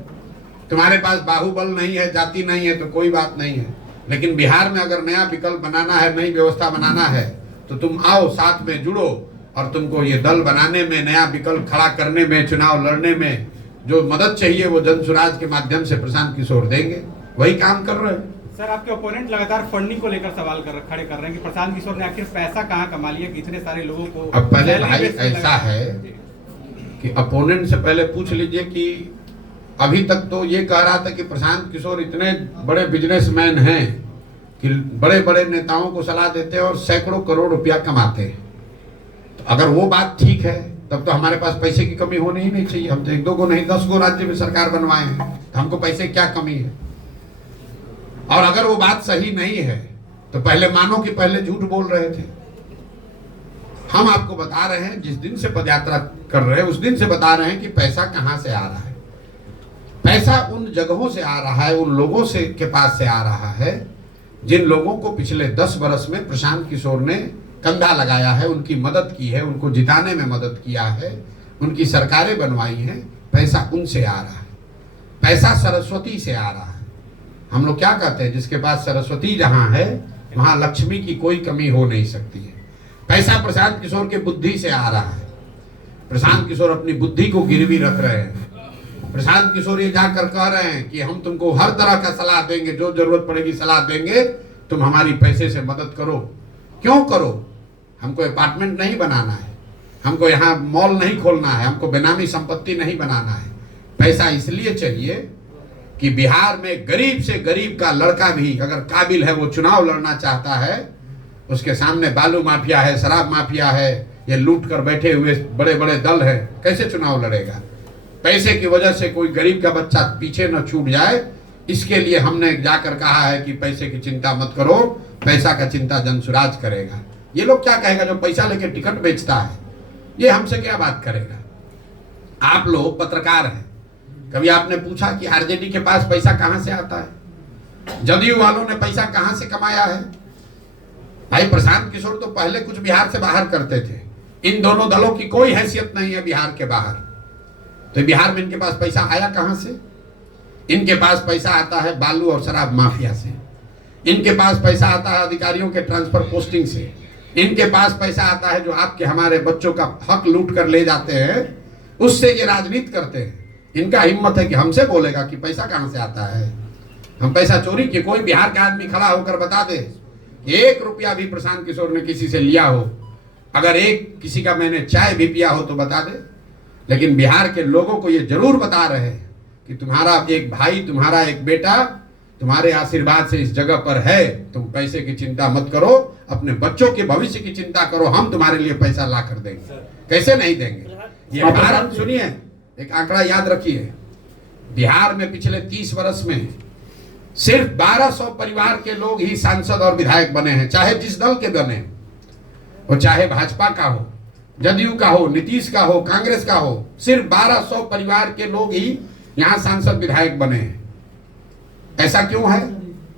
तुम्हारे पास बाहुबल नहीं है, जाति नहीं है तो कोई बात नहीं है, लेकिन बिहार में अगर नया विकल्प बनाना है, नई व्यवस्था बनाना है तो तुम आओ, साथ में जुड़ो और तुमको ये दल बनाने में, नया विकल्प खड़ा करने में, चुनाव लड़ने में जो मदद चाहिए वो जनसुराज के माध्यम से प्रशांत किशोर देंगे। वही काम कर रहे हैं। सर, आपके ओपोनेंट लगातार फंडिंग को लेकर सवाल खड़े कर रहे हैं कि प्रशांत किशोर ने आखिर पैसा कहाँ कमा लिया कि इतने सारे लोगों को। अब पहले भाई ऐसा है कि अपोनेंट से पहले पूछ लीजिए कि अभी तक तो ये कह रहा था कि प्रशांत किशोर इतने बड़े बिजनेसमैन हैं कि बड़े बड़े नेताओं को सलाह देते हैं और सैकड़ों करोड़ रुपया कमाते हैं। तो अगर वो बात ठीक है तब तो हमारे पास पैसे की कमी होनी ही नहीं चाहिए। हम तो 1-2 को नहीं 10 को राज्य में सरकार बनवाए हैं, तो हमको पैसे क्या कमी है। और अगर वो बात सही नहीं है तो पहले मानो कि पहले झूठ बोल रहे थे। हम आपको बता रहे हैं, जिस दिन से पदयात्रा कर रहे हैं उस दिन से बता रहे हैं कि पैसा कहां से आ रहा है। पैसा उन जगहों से आ रहा है, उन लोगों से के पास से आ रहा है जिन लोगों को पिछले 10 वर्ष में प्रशांत किशोर ने कंधा लगाया है, उनकी मदद की है, उनको जिताने में मदद किया है, उनकी सरकारें बनवाई हैं। पैसा उनसे आ रहा है। पैसा सरस्वती से आ रहा है। हम लोग क्या कहते हैं, जिसके पास सरस्वती जहां है वहां लक्ष्मी की कोई कमी हो नहीं सकती है। पैसा प्रशांत किशोर के बुद्धि से आ रहा है। प्रशांत किशोर अपनी बुद्धि को गिरवी रख रहे हैं। प्रशांत किशोर ये जाकर कह रहे हैं कि हम तुमको हर तरह का सलाह देंगे, जो जरूरत पड़ेगी सलाह देंगे, तुम हमारी पैसे से मदद करो। क्यों करो? हमको अपार्टमेंट नहीं बनाना है, हमको यहाँ मॉल नहीं खोलना है, हमको बेनामी संपत्ति नहीं बनाना है। पैसा इसलिए चाहिए कि बिहार में गरीब से गरीब का लड़का भी अगर काबिल है, वो चुनाव लड़ना चाहता है, उसके सामने बालू माफिया है, शराब माफिया है, ये लूट कर बैठे हुए बड़े बड़े दल है, कैसे चुनाव लड़ेगा? पैसे की वजह से कोई गरीब का बच्चा पीछे न छूट जाए, इसके लिए हमने जाकर कहा है कि पैसे की चिंता मत करो, पैसा का चिंता जनसुराज करेगा। ये लोग क्या कहेगा जो पैसा लेके टिकट बेचता है, ये हमसे क्या बात करेगा? आप लोग पत्रकार हैं, कभी आपने पूछा कि आरजेडी के पास पैसा कहां से आता है? जदयू वालों ने पैसा कहां से कमाया है? भाई प्रशांत किशोर तो पहले कुछ बिहार से बाहर करते थे। इन दोनों दलों की कोई हैसियत नहीं है बिहार के बाहर। तो बिहार में इनके पास पैसा आया कहां से? इनके पास पैसा आता है बालू और शराब माफिया से। इनके पास पैसा आता है अधिकारियों के ट्रांसफर पोस्टिंग से। इनके पास पैसा आता है जो आपके हमारे बच्चों का हक लूट कर ले जाते हैं, उससे ये राजनीति करते हैं। इनका हिम्मत है कि हमसे बोलेगा कि पैसा कहां से आता है। हम पैसा चोरी किए? कोई बिहार का आदमी खड़ा होकर बता दे 1 रुपया भी प्रशांत किशोर ने किसी से लिया हो, अगर एक किसी का मैंने चाय भी पिया हो तो बता दे। लेकिन बिहार के लोगों को ये जरूर बता रहे हैं कि तुम्हारा एक भाई, तुम्हारा एक बेटा तुम्हारे आशीर्वाद से इस जगह पर है। तुम पैसे की चिंता मत करो, अपने बच्चों के भविष्य की चिंता करो, हम तुम्हारे लिए पैसा ला कर देंगे। कैसे नहीं देंगे? ये भारत, सुनिए एक आंकड़ा याद रखिए, बिहार में पिछले 30 वर्ष में सिर्फ 1200 परिवार के लोग ही सांसद और विधायक बने हैं, चाहे जिस दल के बने, वो चाहे भाजपा का हो, जदयू का हो, नीतीश का हो, कांग्रेस का हो। सिर्फ 1200 परिवार के लोग ही यहाँ सांसद विधायक बने हैं। ऐसा क्यों है?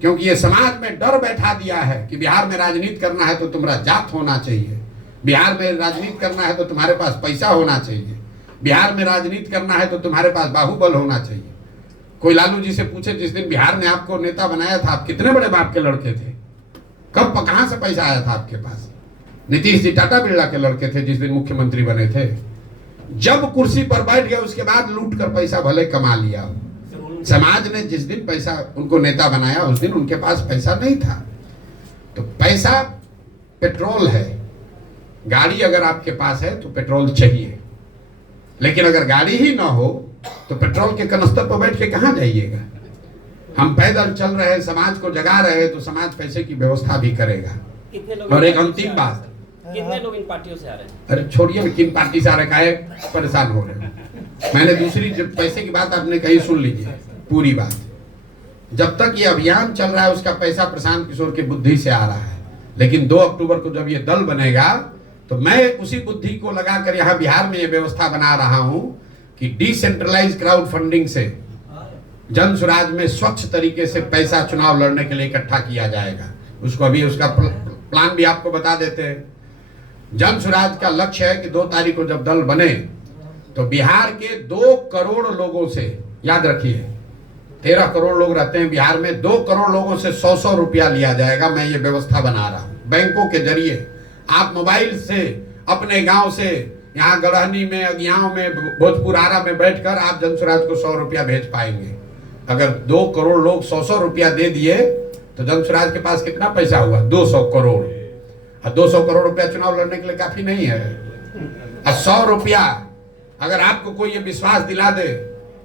क्योंकि ये समाज में डर बैठा दिया है कि बिहार में राजनीति करना है तो तुम्हारा जात होना चाहिए, बिहार में राजनीति करना है तो तुम्हारे पास पैसा होना चाहिए, बिहार में राजनीति करना है तो तुम्हारे पास बाहुबल होना चाहिए। कोई लालू जी से पूछे, जिस दिन बिहार ने आपको नेता बनाया था, आप कितने बड़े बाप के लड़के थे? कब कहां से पैसा आया था आपके पास? नीतीश जी टाटा बिरला के लड़के थे जिस दिन मुख्यमंत्री बने थे। जब कुर्सी पर बैठ गए उसके बाद लूट कर पैसा भले कमा लिया। समाज ने जिस दिन पैसा उनको नेता बनाया उस दिन उनके पास पैसा नहीं था। तो पैसा पेट्रोल है। गाड़ी अगर आपके पास है तो पेट्रोल चाहिए, लेकिन अगर गाड़ी ही ना हो तो पेट्रोल के कनस्तर पर बैठ के कहां जाइएगा? हम पैदल चल रहे हैं, समाज को जगा रहे हैं, तो समाज पैसे की व्यवस्था भी करेगा। और एक अंतिम बात, कितने लोग इन पार्टियों से आ रहे हैं? अरे छोड़िए किन पार्टी से आ रहे हैं, परेशान हो रहे हैं। मैंने दूसरी पैसे की बात आपने कही, सुन लीजिए पूरी बात। जब तक ये अभियान चल रहा है उसका पैसा प्रशांत किशोर की बुद्धि से आ रहा है, लेकिन 2 अक्टूबर को जब ये दल बनेगा तो मैं उसी बुद्धि को लगाकर यहाँ बिहार में ये व्यवस्था बना रहा हूं कि डिसेंट्रलाइज क्राउड फंडिंग से जन स्वराज में स्वच्छ तरीके से पैसा चुनाव लड़ने के लिए इकट्ठा किया जाएगा। उसको अभी उसका प्लान भी आपको बता देते हैं। जन स्वराज का लक्ष्य है कि 2 तारीख को जब दल बने तो बिहार के 2 करोड़ लोगों से, याद रखिए 13 करोड़ लोग रहते हैं बिहार में, 2 करोड़ लोगों से 100-100 रुपया लिया जाएगा। मैं ये व्यवस्था बना रहा हूं बैंकों के जरिए। आप मोबाइल से अपने गांव से यहाँ गढ़हनी में, अगियाओं में, भोजपुर आरा में बैठकर आप जन स्वराज को 100 रुपया भेज पाएंगे। अगर 2 करोड़ लोग 100-100 रुपया दे दिए तो जन स्वराज के पास कितना पैसा हुआ? 200 करोड़। और 200 करोड़ रुपया चुनाव लड़ने के लिए काफी नहीं है। और 100 रुपया अगर आपको कोई ये विश्वास दिला दे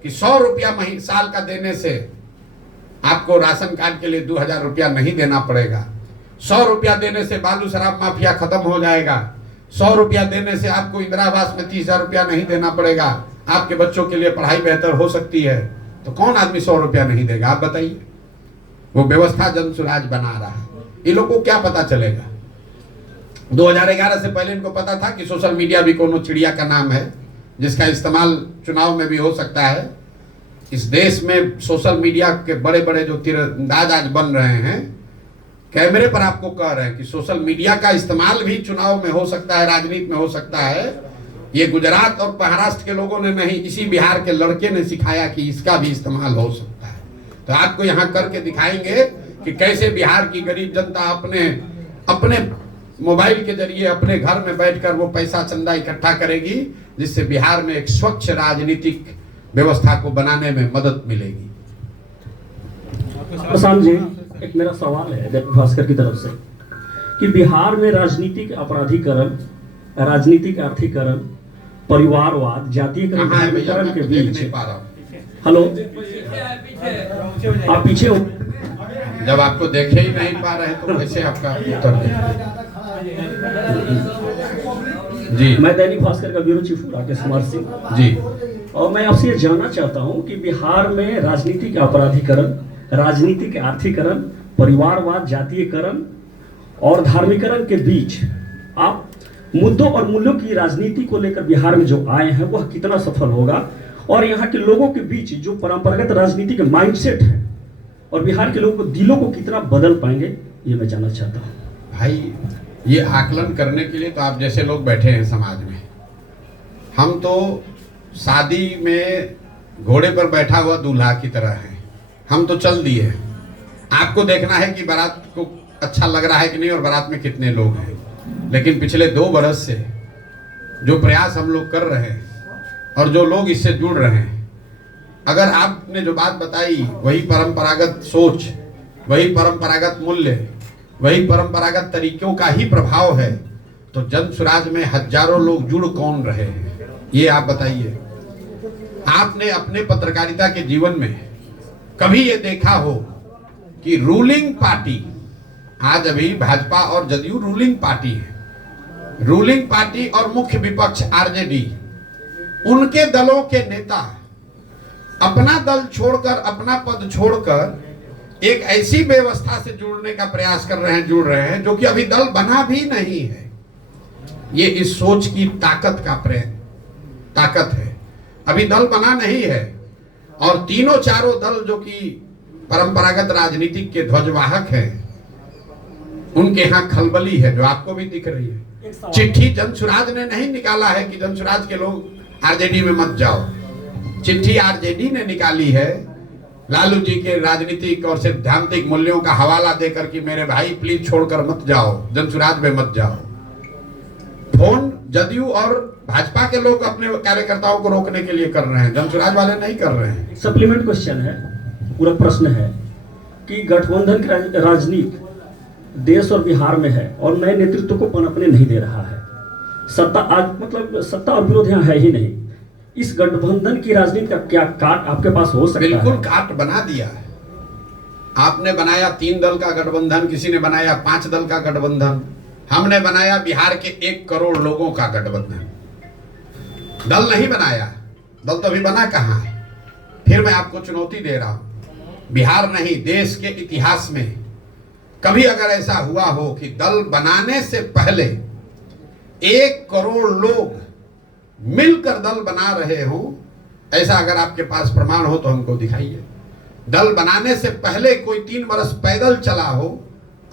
कि 100 रुपया साल का देने से आपको राशन कार्ड के लिए 2000 रुपया नहीं देना पड़ेगा, 100 रुपया देने से बालू शराब माफिया खत्म हो जाएगा, 100 रुपया देने से आपको इंदिरा आवास में 30,000 रुपया नहीं देना पड़ेगा, आपके बच्चों के लिए पढ़ाई बेहतर हो सकती है, तो कौन आदमी 100 रुपया नहीं देगा? आप बताइए। वो व्यवस्था जनसुराज बना रहा है। इन लोग को क्या पता चलेगा? 2011 से पहले इनको पता था कि सोशल मीडिया भी कोनो चिड़िया का नाम है जिसका इस्तेमाल चुनाव में भी हो सकता है। इस देश में सोशल मीडिया के बड़े बड़े जो तीरंदाज आज बन रहे हैं, कैमरे पर आपको कह रहे हैं कि सोशल मीडिया का इस्तेमाल भी चुनाव में हो सकता है, राजनीति में हो सकता है। ये गुजरात और महाराष्ट्र के लोगों ने नहीं, इसी बिहार के लड़के ने सिखाया कि इसका भी इस्तेमाल हो सकता है। तो आपको यहाँ करके दिखाएंगे कि कैसे बिहार की गरीब जनता अपने मोबाइल के जरिए अपने घर में बैठकर वो पैसा चंदा इकट्ठा करेगी, जिससे बिहार में एक स्वच्छ राजनीतिक व्यवस्था को बनाने में मदद मिलेगी। प्रशांत जी, एक मेरा सवाल है दैनिक भास्कर की तरफ से कि बिहार में राजनीतिक अपराधीकरण, राजनीतिक आर्थिकरण, परिवारवाद, जातीयकरण, धर्मीकरण के बीच, हेलो आप पीछे हो, जब आपको देखे ही नहीं पा रहे तो कैसे आपका उत्तर दें? जी, मैं दैनिक भास्कर का ब्यूरो चीफ हूँ राकेश कुमार सिंह जी, और मैं आपसे ये जानना चाहता हूँ कि बिहार में राजनीतिक अपराधीकरण, राजनीतिक आर्थिकरण, परिवारवाद, जातीयकरण और धार्मिकरण के बीच आप मुद्दों और मूल्यों की राजनीति को लेकर बिहार में जो आए हैं वह कितना सफल होगा, और यहाँ के लोगों के बीच जो परंपरागत राजनीति के माइंडसेट है और बिहार के लोगों को दिलों को कितना बदल पाएंगे, ये मैं जानना चाहता हूँ। भाई, ये आकलन करने के लिए तो आप जैसे लोग बैठे हैं समाज में। हम तो शादी में घोड़े पर बैठा हुआ दूल्हा की तरह है, हम तो चल दिए। आपको देखना है कि बारात को अच्छा लग रहा है कि नहीं और बारात में कितने लोग हैं। लेकिन पिछले 2 बरस से जो प्रयास हम लोग कर रहे हैं और जो लोग इससे जुड़ रहे हैं, अगर आपने जो बात बताई वही परंपरागत सोच, वही परंपरागत मूल्य, वही परंपरागत तरीकों का ही प्रभाव है, तो जनसुराज में हजारों लोग जुड़ कौन रहे हैं, ये आप बताइए। आपने अपने पत्रकारिता के जीवन में कभी ये देखा हो कि रूलिंग पार्टी, आज अभी भाजपा और जदयू रूलिंग पार्टी है, रूलिंग पार्टी और मुख्य विपक्ष आरजेडी, उनके दलों के नेता अपना दल छोड़कर, अपना पद छोड़कर एक ऐसी व्यवस्था से जुड़ने का प्रयास कर रहे हैं, जुड़ रहे हैं जो कि अभी दल बना भी नहीं है। ये इस सोच की ताकत है। अभी दल बना नहीं है और तीनों चारों दल जो कि परंपरागत राजनीतिक के ध्वजवाहक हैं, उनके यहाँ खलबली है जो आपको भी दिख रही है। चिट्ठी जनसुराज ने नहीं निकाला है कि जनसुराज के लोग आरजेडी में मत जाओ, चिट्ठी आरजेडी ने निकाली है लालू जी के राजनीतिक और सिद्धांतिक मूल्यों का हवाला देकर कि मेरे भाई प्लीज छोड़कर मत जाओ, जनसुराज में मत जाओ। फोन जदयू और भाजपा के लोग अपने कार्यकर्ताओं को रोकने के लिए कर रहे हैं, जनसुराज वाले नहीं कर रहे हैं। सप्लीमेंट क्वेश्चन है, पूरा प्रश्न है कि गठबंधन की राजनीति देश और बिहार में है और नए नेतृत्व को पनपने नहीं दे रहा है। सत्ता आज मतलब सत्ता और विरोध यहाँ है ही नहीं। इस गठबंधन की राजनीति का क्या काट आपके पास हो सकता है? बिल्कुल काट बना दिया है। आपने बनाया 3 दल का गठबंधन, किसी ने बनाया 5 दल का गठबंधन, हमने बनाया बिहार के 1 करोड़ लोगों का गठबंधन। दल नहीं बनाया, दल तो अभी बना कहाँ है। फिर मैं आपको चुनौती दे रहा हूं, बिहार नहीं देश के इतिहास में कभी अगर ऐसा हुआ हो कि दल बनाने से पहले 1 करोड़ लोग मिलकर दल बना रहे हो, ऐसा अगर आपके पास प्रमाण हो तो हमको दिखाइए। दल बनाने से पहले कोई 3 वर्ष पैदल चला हो,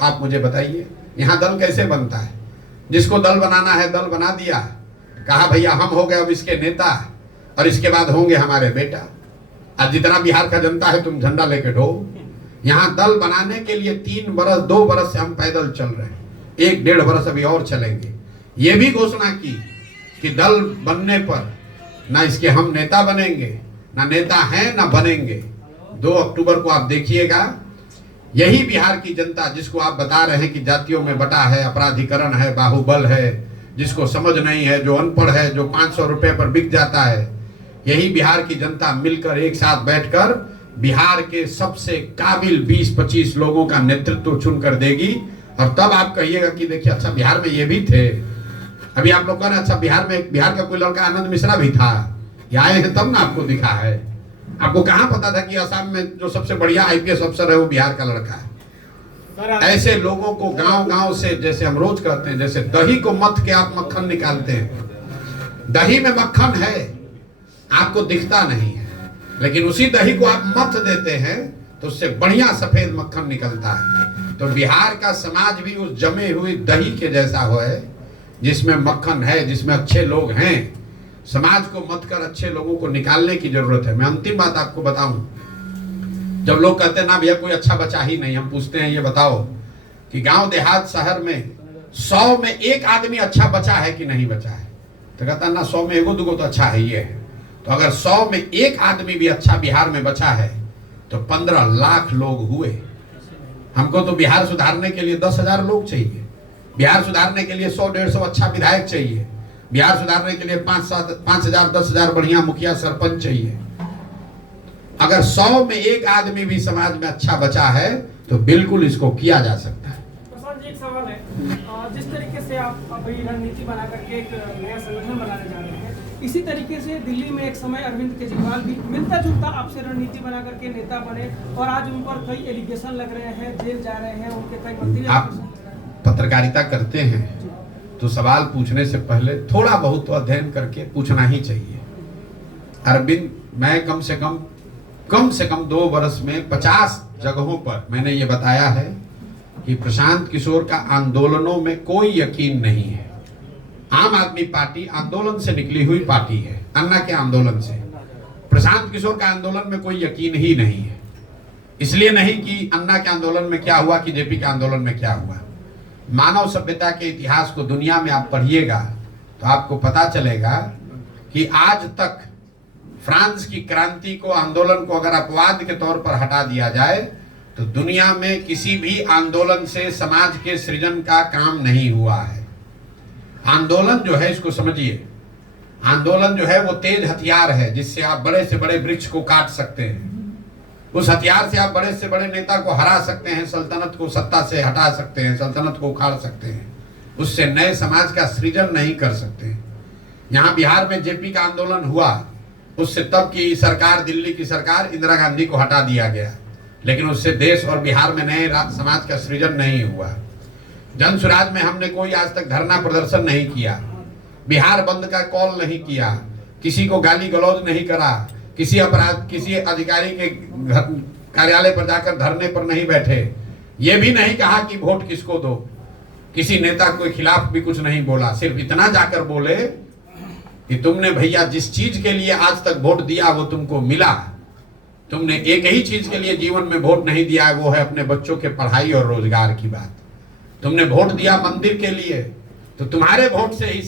आप मुझे बताइए। यहाँ दल कैसे बनता है? जिसको दल बनाना है दल बना दिया, कहा भैया हम हो गए अब इसके नेता और इसके बाद होंगे हमारे बेटा। आज जितना बिहार का जनता है तुम झंडा लेके ढो। यहाँ दल बनाने के लिए 3 बरस 2 बरस से हम पैदल चल रहे हैं, 1-1.5 बरस अभी और चलेंगे। ये भी घोषणा की कि दल बनने पर ना इसके हम नेता बनेंगे, ना नेता हैं ना बनेंगे। 2 अक्टूबर को आप देखिएगा, यही बिहार की जनता जिसको आप बता रहे हैं कि जातियों में बटा है, अपराधीकरण है, बाहुबल है, जिसको समझ नहीं है, जो अनपढ़ है, जो 500 रुपए पर बिक जाता है, यही बिहार की जनता मिलकर एक साथ बैठकर बिहार के सबसे काबिल 20-25 लोगों का नेतृत्व चुनकर देगी। और तब आप कहिएगा कि देखिए अच्छा बिहार में ये भी थे। अभी आप लोग कह रहे हैं अच्छा बिहार का कोई लड़का आनंद मिश्रा भी था, ये आए हैं तब ना आपको दिखा है। आपको कहां पता था कि असम में जो सबसे बढ़िया आईपीएस अफसर है वो बिहार का लड़का है? ऐसे लोगों को गांव गांव से, जैसे हम रोज कहते हैं, जैसे दही को मथ के आप मक्खन निकालते हैं, दही में मक्खन है, आपको दिखता नहीं है, लेकिन उसी दही को आप मथ देते हैं तो उससे बढ़िया सफेद मक्खन निकलता है। तो बिहार का समाज भी उस जमे हुई दही के जैसा हो है, जिसमें मक्खन है, जिसमें अच्छे लोग हैं। समाज को मत कर अच्छे लोगों को निकालने की जरूरत है। मैं अंतिम बात आपको बताऊं, जब लोग कहते हैं ना भैया कोई अच्छा बचा ही नहीं, हम पूछते हैं ये बताओ कि गांव देहात शहर में 100 में एक आदमी अच्छा बचा है कि नहीं बचा है? तो कहता है ना 100 में एगो दुगो तो अच्छा है ही है। तो अगर 100 में एक आदमी भी अच्छा बिहार में बचा है तो 15 लाख लोग हुए। हमको तो बिहार सुधारने के लिए 10,000 लोग चाहिए, बिहार सुधारने के लिए 100-150 अच्छा विधायक चाहिए, बिहार सुधारने के लिए 5,000 10,000 बढ़िया मुखिया सरपंच चाहिए। अगर 100 में एक आदमी भी समाज में अच्छा बचा है तो बिल्कुल इसको किया जा सकता है। प्रसाद जी, एक सवाल है, जिस तरीके से आप अभी रणनीति बना करके एक नया संगठन बनाने जा रहे हैं, इसी तरीके से दिल्ली में एक समय अरविंद केजरीवाल भी मिलता जुलता आपसे रणनीति बना करके नेता बने और आज उन पर कई एलिगेशन लग रहे हैं, जेल जा रहे हैं, उनके कई मंत्री। आप पत्रकारिता करते हैं तो सवाल पूछने से पहले थोड़ा बहुत तो अध्ययन करके पूछना ही चाहिए। अरविंद, मैं कम से कम 2 वर्ष में 50 जगहों पर मैंने ये बताया है कि प्रशांत किशोर का आंदोलनों में कोई यकीन नहीं है। आम आदमी पार्टी आंदोलन से निकली हुई पार्टी है, अन्ना के आंदोलन से। प्रशांत किशोर का आंदोलन में कोई यकीन ही नहीं है। इसलिए नहीं कि अन्ना के आंदोलन में क्या हुआ कि जेपी के आंदोलन में क्या हुआ। मानव सभ्यता के इतिहास को दुनिया में आप पढ़िएगा तो आपको पता चलेगा कि आज तक फ्रांस की क्रांति को, आंदोलन को अगर अपवाद के तौर पर हटा दिया जाए तो दुनिया में किसी भी आंदोलन से समाज के सृजन का काम नहीं हुआ है। आंदोलन जो है, इसको समझिए, आंदोलन जो है वो तेज हथियार है जिससे आप बड़े से बड़े वृक्ष को काट सकते हैं। उस हथियार से आप बड़े से बड़े नेता को हरा सकते हैं, सल्तनत को सत्ता से हटा सकते हैं, सल्तनत को उखाड़ सकते हैं, उससे नए समाज का सृजन नहीं कर सकते। यहाँ बिहार में जेपी का आंदोलन हुआ, उससे तब की सरकार, दिल्ली की सरकार, इंदिरा गांधी को हटा दिया गया, लेकिन उससे देश और बिहार में नए समाज का सृजन नहीं हुआ। जन सुराज में हमने कोई आज तक धरना प्रदर्शन नहीं किया, बिहार बंद का कॉल नहीं किया, किसी को गाली गलौज नहीं करा, किसी अधिकारी के कार्यालय पर जाकर धरने पर नहीं बैठे, ये भी नहीं कहा कि वोट किसको दो, किसी नेता के खिलाफ भी कुछ नहीं बोला। सिर्फ इतना जाकर बोले कि तुमने भैया जिस चीज के लिए आज तक वोट दिया वो तुमको मिला, तुमने एक ही चीज के लिए जीवन में वोट नहीं दिया, वो है अपने बच्चों के पढ़ाई और रोजगार की बात। तुमने वोट दिया मंदिर के लिए, तो तुम्हारे वोट से ही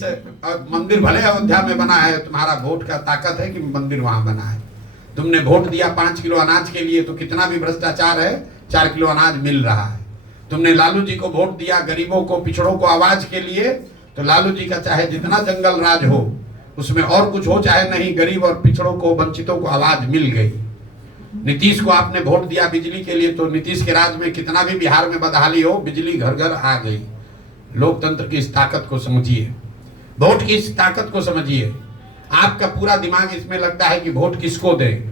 मंदिर भले अयोध्या में बना है, तुम्हारा वोट का ताकत है कि मंदिर वहां बना है। तुमने वोट दिया 5 किलो अनाज के लिए, तो कितना भी भ्रष्टाचार है 4 किलो अनाज मिल रहा है। तुमने लालू जी को वोट दिया गरीबों को, पिछड़ों को आवाज के लिए, तो लालू जी का चाहे जितना जंगल राज हो, उसमें और कुछ हो चाहे नहीं, गरीब और पिछड़ों को, वंचितों को आवाज मिल गई। नीतीश को आपने वोट दिया बिजली के लिए, तो नीतीश के राज में कितना भी बिहार में बदहाली हो, बिजली घर घर आ गई। लोकतंत्र की इस ताकत को समझिए, वोट की इस ताकत को समझिए। आपका पूरा दिमाग इसमें लगता है कि वोट किसको दें।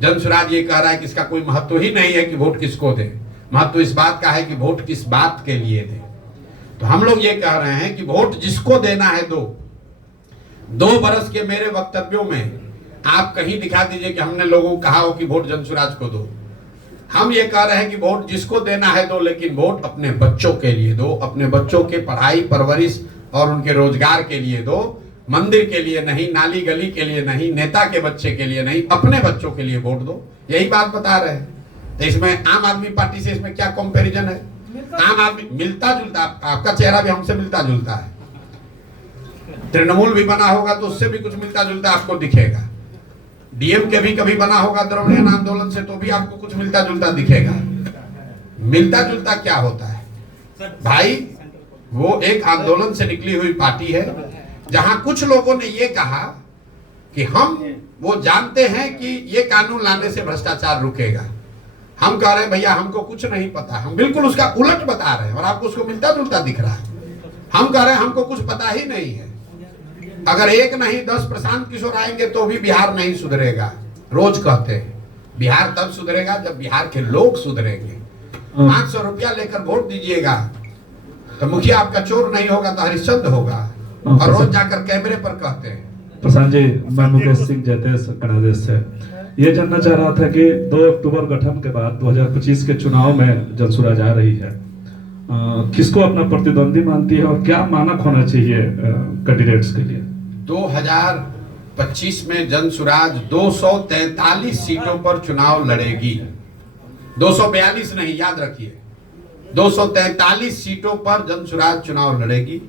जन सुराज ये कह रहा है कि इसका कोई महत्व ही नहीं है कि वोट किसको दें, महत्व इस बात का है कि वोट किस बात के लिए दें। तो हम लोग ये कह रहे हैं कि वोट जिसको देना है दो। 2 बरस के मेरे वक्तव्यों में आप कहीं दिखा दीजिए कि हमने लोगों को कहा हो कि वोट जन सुराज को दो। हम ये कह रहे हैं कि वोट जिसको देना है दो, लेकिन वोट अपने बच्चों के लिए दो, अपने बच्चों के पढ़ाई परवरिश और उनके रोजगार के लिए दो, मंदिर के लिए नहीं, नाली गली के लिए नहीं, नेता के बच्चे के लिए नहीं, अपने बच्चों के लिए वोट दो। यही बात बता रहे हैं। तो इसमें आम आदमी पार्टी से इसमें क्या कंपैरिजन है? आम आदमी मिलता जुलता, आपका चेहरा भी हमसे मिलता जुलता है, तृणमूल भी बना होगा तो उससे भी कुछ मिलता जुलता आपको दिखेगा, डीएम के भी कभी बना होगा द्रविड़ियन आंदोलन से, तो भी आपको कुछ मिलता जुलता दिखेगा। मिलता जुलता क्या होता है भाई? वो एक आंदोलन से निकली हुई पार्टी है जहां कुछ लोगों ने ये कहा कि हम वो जानते हैं कि ये कानून लाने से भ्रष्टाचार रुकेगा। हम कह रहे हैं भैया हमको कुछ नहीं पता, हम बिल्कुल उसका उलट बता रहे हैं और आपको उसको मिलता जुलता दिख रहा है। हम कह रहे हैं हमको कुछ पता ही नहीं है। अगर 1 नहीं 10 प्रशांत किशोर आएंगे तो भी बिहार नहीं सुधरेगा, रोज कहते हैं। बिहार तब सुधरेगा जब बिहार के लोग सुधरेंगे। 500 रुपया लेकर वोट दीजिएगा तो मुखिया आपका चोर नहीं होगा तो हरिश्चंद्र होगा, और रोज जाकर कैमरे पर कहते हैं। प्रशांत जी, मैं मुकेश सिंह जयतेश कनादेश से ये जानना चाह रहा था कि 2 अक्टूबर गठन के बाद 2025 के चुनाव में जनसुराज आ रही है, किसको अपना प्रतिद्वंदी मानती है और क्या मानक होना चाहिए कैंडिडेट्स के लिए? 2025 में जनसुराज 243 सीटों पर चुनाव लड़ेगी, 242 नहीं, याद रखिए 243 सीटों पर जनसुराज चुनाव लड़ेगी।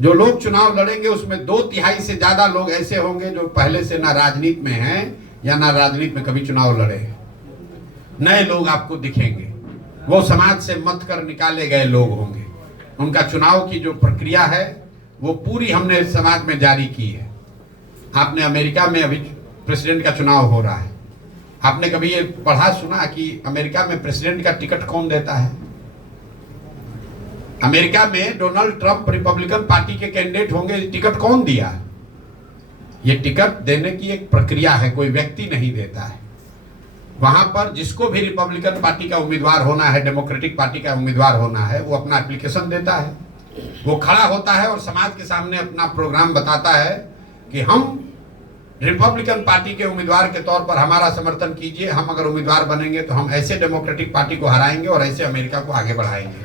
जो लोग चुनाव लड़ेंगे उसमें 2/3 से ज्यादा लोग ऐसे होंगे जो पहले से ना राजनीति में हैं या ना राजनीति में कभी चुनाव लड़े हैं। नए लोग आपको दिखेंगे, वो समाज से मत कर निकाले गए लोग होंगे। उनका चुनाव की जो प्रक्रिया है वो पूरी हमने समाज में जारी की है। आपने अमेरिका में अभी प्रेसिडेंट का चुनाव हो रहा है, आपने कभी ये पढ़ा सुना कि अमेरिका में प्रेसिडेंट का टिकट कौन देता है? अमेरिका में डोनाल्ड ट्रंप रिपब्लिकन पार्टी के कैंडिडेट होंगे, टिकट कौन दिया? ये टिकट देने की एक प्रक्रिया है, कोई व्यक्ति नहीं देता है। वहां पर जिसको भी रिपब्लिकन पार्टी का उम्मीदवार होना है, डेमोक्रेटिक पार्टी का उम्मीदवार होना है, वो अपना एप्लीकेशन देता है, वो खड़ा होता है और समाज के सामने अपना प्रोग्राम बताता है कि हम रिपब्लिकन पार्टी के उम्मीदवार के तौर पर हमारा समर्थन कीजिए, हम अगर उम्मीदवार बनेंगे तो हम ऐसे डेमोक्रेटिक पार्टी को हराएंगे और ऐसे अमेरिका को आगे बढ़ाएंगे।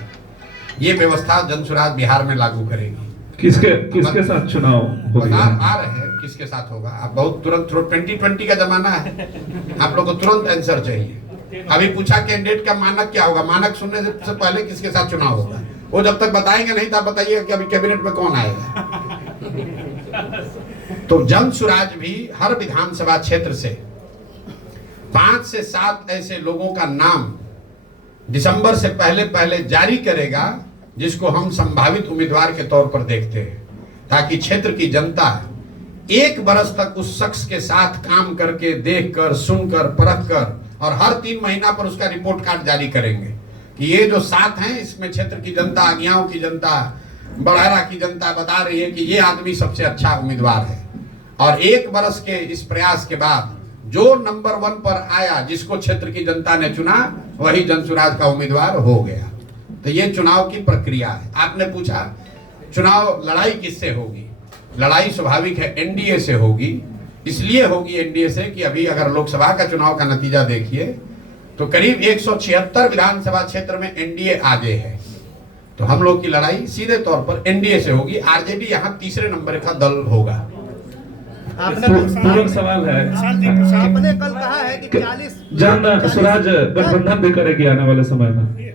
ये व्यवस्था जनसुराज बिहार में लागू करेगी। किसके साथ चुनाव होगा? आ रहे हैं किसके साथ होगा, आप बहुत तुरंत 2020 का जमाना है, आप लोग को तुरंत आंसर चाहिए। अभी पूछा कैंडिडेट का मानक क्या होगा, मानक सुनने से पहले किसके साथ चुनाव होगा, वो जब तक बताएंगे नहीं तब बताइए कि अभी कैबिनेट में कौन आएगा। तो जनसुराज भी हर विधानसभा क्षेत्र से 5 से 7 ऐसे लोगों का नाम दिसंबर से पहले जारी करेगा जिसको हम संभावित उम्मीदवार के तौर पर देखते हैं, ताकि क्षेत्र की जनता 1 बरस तक उस शख्स के साथ काम करके, देखकर, सुनकर, परखकर और हर 3 महीना पर उसका रिपोर्ट कार्ड जारी करेंगे कि ये जो 7 हैं इसमें क्षेत्र की जनता, आज्ञाओं की जनता, बड़हरा की जनता बता रही है कि ये आदमी सबसे अच्छा उम्मीदवार है। और 1 बरस के इस प्रयास के बाद जो नंबर 1 पर आया, जिसको क्षेत्र की जनता ने चुना, वही जनसुराज का उम्मीदवार हो गया। तो ये चुनाव की प्रक्रिया है। आपने पूछा चुनाव लड़ाई किससे होगी? लड़ाई स्वाभाविक है एनडीए से होगी। इसलिए होगी एनडीए से कि अभी अगर लोकसभा का चुनाव का नतीजा देखिए तो करीब 176 विधानसभा क्षेत्र में एनडीए आगे है। तो हम लोग की लड़ाई सीधे तौर पर एनडीए से होगी। आरजेडी यहाँ 3रे नंबर का दल होगा। पूरक सवाल है, आपने कल कहा है कि 40 जनसुराज गठबंधन भी करेगी आने वाले समय में?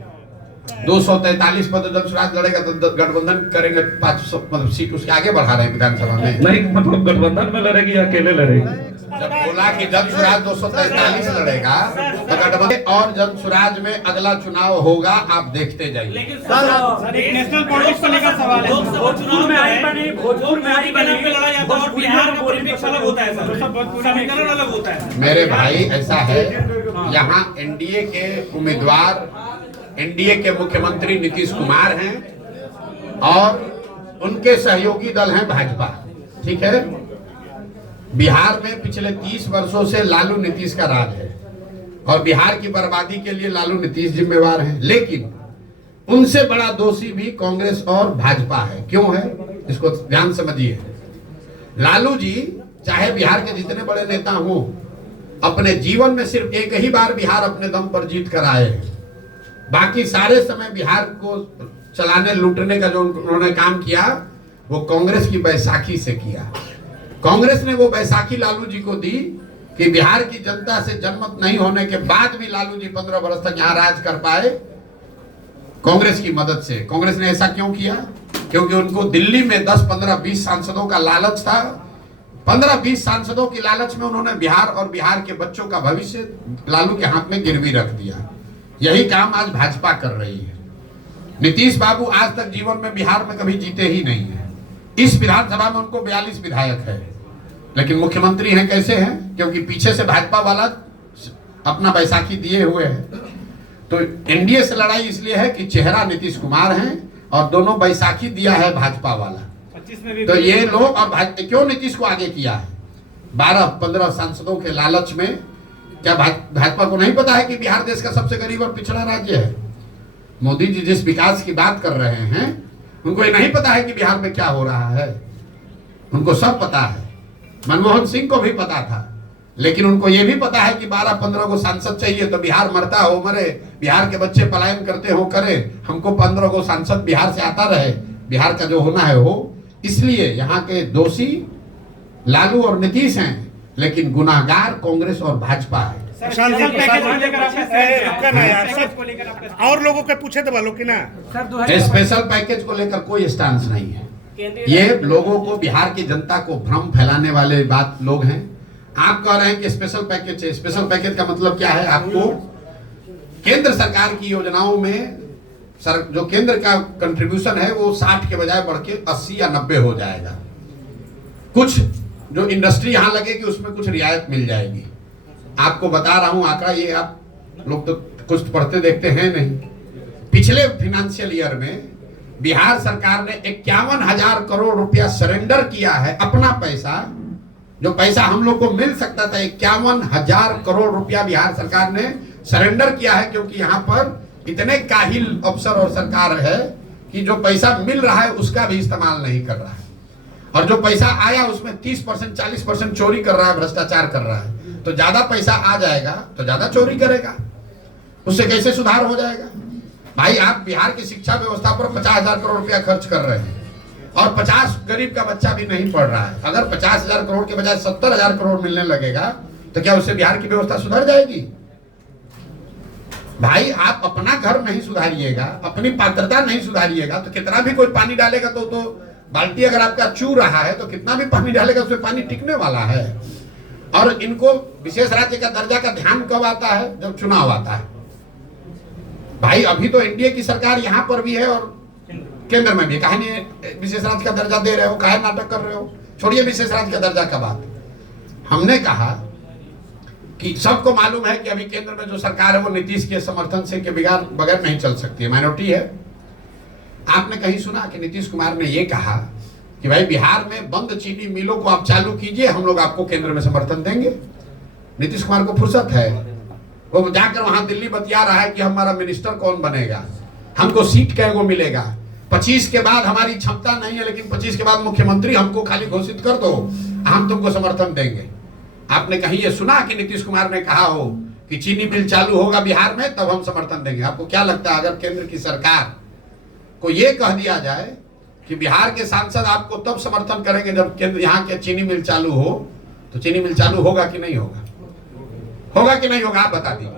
243 पर जनसुराज लड़ेगा तो गठबंधन करेंगे, 500 मतलब सीट उसके आगे बढ़ा रहे हैं विधानसभा में। नहीं, मतलब गठबंधन में लड़ेगी या अकेले लड़ेगी? जब बोला कि जनसुराज 243 लड़ेगा तो गठबंधन और जनसुराज में अगला चुनाव होगा, आप देखते जाइए। लेकिन सर एक नेशनल पॉलिटिक्स को लेकर सवाल है। भोजपुर में आई बनी, भोजपुर में आई बनी पे लड़ा जाता है और बिहार का पॉलिटिक्स अलग होता है सर, समीकरण अलग होता है। मेरे भाई ऐसा है, यहाँ एनडीए के उम्मीदवार, एनडीए के मुख्यमंत्री नीतीश कुमार हैं और उनके सहयोगी दल हैं भाजपा, ठीक है। बिहार में पिछले 30 वर्षों से लालू नीतीश का राज है और बिहार की बर्बादी के लिए लालू नीतीश जिम्मेवार हैं। लेकिन उनसे बड़ा दोषी भी कांग्रेस और भाजपा है। क्यों है, इसको ध्यान समझिए। लालू जी चाहे बिहार के जितने बड़े नेता हों, अपने जीवन में सिर्फ एक ही बार बिहार अपने दम पर जीत कर आए हैं। बाकी सारे समय बिहार को चलाने, लूटने का जो उन्होंने काम किया वो कांग्रेस की बैसाखी से किया। कांग्रेस ने वो बैसाखी लालू जी को दी कि बिहार की जनता से जनमत नहीं होने के बाद भी लालू जी 15 वर्ष तक यहाँ राज कर पाए कांग्रेस की मदद से। कांग्रेस ने ऐसा क्यों किया? क्योंकि उनको दिल्ली में 10, 15, 20 सांसदों का लालच था। 15-20 सांसदों की लालच में उन्होंने बिहार और बिहार के बच्चों का भविष्य लालू के हाथ में गिरवी रख दिया। यही काम आज भाजपा कर रही है। नीतीश बाबू आज तक जीवन में बिहार में कभी जीते ही नहीं है। इस विधानसभा में उनको 42 विधायक है, लेकिन मुख्यमंत्री हैं कैसे हैं? क्योंकि पीछे से भाजपा वाला अपना बैसाखी दिए हुए है। तो एनडीए से लड़ाई इसलिए है कि चेहरा नीतीश कुमार हैं और दोनों बैसाखी दिया है भाजपा वाला। तो ये लोग और क्यों नीतीश को आगे किया है? 12-15 सांसदों के लालच में क्या भाजपा को नहीं पता है कि बिहार देश का सबसे गरीब और पिछड़ा राज्य है? मोदी जी जिस विकास की बात कर रहे हैं, उनको ये नहीं पता है कि बिहार में क्या हो रहा है? उनको सब पता है। मनमोहन सिंह को भी पता था, लेकिन उनको ये भी पता है कि 12-15 को सांसद चाहिए, तो बिहार मरता हो मरे, बिहार के बच्चे पलायन करते हो करे, हमको 15 को सांसद बिहार से आता रहे, बिहार का जो होना है हो। इसलिए यहाँ के दोषी लालू और नीतीश हैं, लेकिन गुनाहगार कांग्रेस और भाजपा है। स्पेशल पैकेज को लेकर आपका ना यार, पैकेज को लेकर आपका और लोगों के पूछे तो बोलो कि ना। सर स्पेशल पैकेज को लेकर कोई स्टांस नहीं है। केंद्रीय ये लोगों को, बिहार की जनता को भ्रम फैलाने वाले बात लोग हैं। आप कह रहे हैं कि स्पेशल पैकेज है। स्पेशल पैकेज का मतलब क्या है? आपको केंद्र सरकार की योजनाओं में जो केंद्र का कंट्रीब्यूशन है वो 60 के बजाय बढ़ के 80 या 90 हो जाएगा। कुछ जो इंडस्ट्री यहाँ लगेगी उसमें कुछ रियायत मिल जाएगी। आपको बता रहा हूं आंकड़ा, ये आप लोग तो कुछ पढ़ते देखते हैं नहीं। पिछले फाइनेंशियल ईयर में बिहार सरकार ने 51,000 करोड़ रुपया सरेंडर किया है, अपना पैसा, जो पैसा हम लोग को मिल सकता था। 51,000 करोड़ रुपया बिहार सरकार ने सरेंडर किया है, क्योंकि यहाँ पर इतने काहिल अफसर और सरकार है कि जो पैसा मिल रहा है उसका भी इस्तेमाल नहीं कर रहा है, और जो पैसा आया उसमें 30% 40% चोरी कर रहा है, भ्रष्टाचार कर रहा है। तो ज्यादा पैसा आ जाएगा तो ज्यादा चोरी करेगा, उससे कैसे सुधार हो जाएगा? भाई आप बिहार की शिक्षा व्यवस्था पर 50,000 करोड़ रुपया खर्च कर रहे हैं और 50 गरीब का बच्चा भी नहीं पढ़ रहा है। अगर 50,000 करोड़ के बजाय 70,000 करोड़ मिलने लगेगा तो क्या उससे बिहार की व्यवस्था सुधर जाएगी? भाई आप अपना घर नहीं सुधारिएगा, अपनी पात्रता नहीं सुधारिएगा, तो कितना भी कोई पानी डालेगा तो बाल्टी अगर आपका चू रहा है तो कितना भी पानी डालेगा उसमें पानी टिकने वाला है। और इनको विशेष राज्य का दर्जा का ध्यान कब आता है? जब चुनाव आता है। भाई अभी तो एनडीए की सरकार यहाँ पर भी है और केंद्र में भी, काहे नहीं विशेष राज्य का दर्जा दे रहे हो? काहे नाटक कर रहे हो? छोड़िए विशेष राज्य का दर्जा का बात। हमने कहा कि सबको मालूम है कि अभी केंद्र में जो सरकार है वो नीतीश के समर्थन से के बगैर नहीं चल सकती है, माइनॉरिटी है। आपने कहीं सुना कि नीतीश कुमार ने ये कहा कि भाई बिहार में बंद चीनी मिलों को आप चालू कीजिए, हम लोग आपको केंद्र में समर्थन देंगे? नीतीश कुमार को फुर्सत है? वो जाकर वहां दिल्ली बतिया रहा है कि हमारा मिनिस्टर कौन बनेगा, हमको सीट कैगो मिलेगा, 25 के बाद हमारी क्षमता नहीं है, लेकिन 25 के बाद मुख्यमंत्री हमको खाली घोषित कर दो, हम तुमको समर्थन देंगे। आपने कहीं ये सुना कि नीतीश कुमार ने कहा हो कि चीनी मिल चालू होगा बिहार में तब हम समर्थन देंगे? आपको क्या लगता है अगर केंद्र की सरकार को ये कह दिया जाए कि बिहार के सांसद आपको तब समर्थन करेंगे जब केंद्र यहाँ के चीनी मिल चालू हो, तो चीनी मिल चालू होगा कि नहीं होगा? होगा कि नहीं होगा? आप बता दीजिए।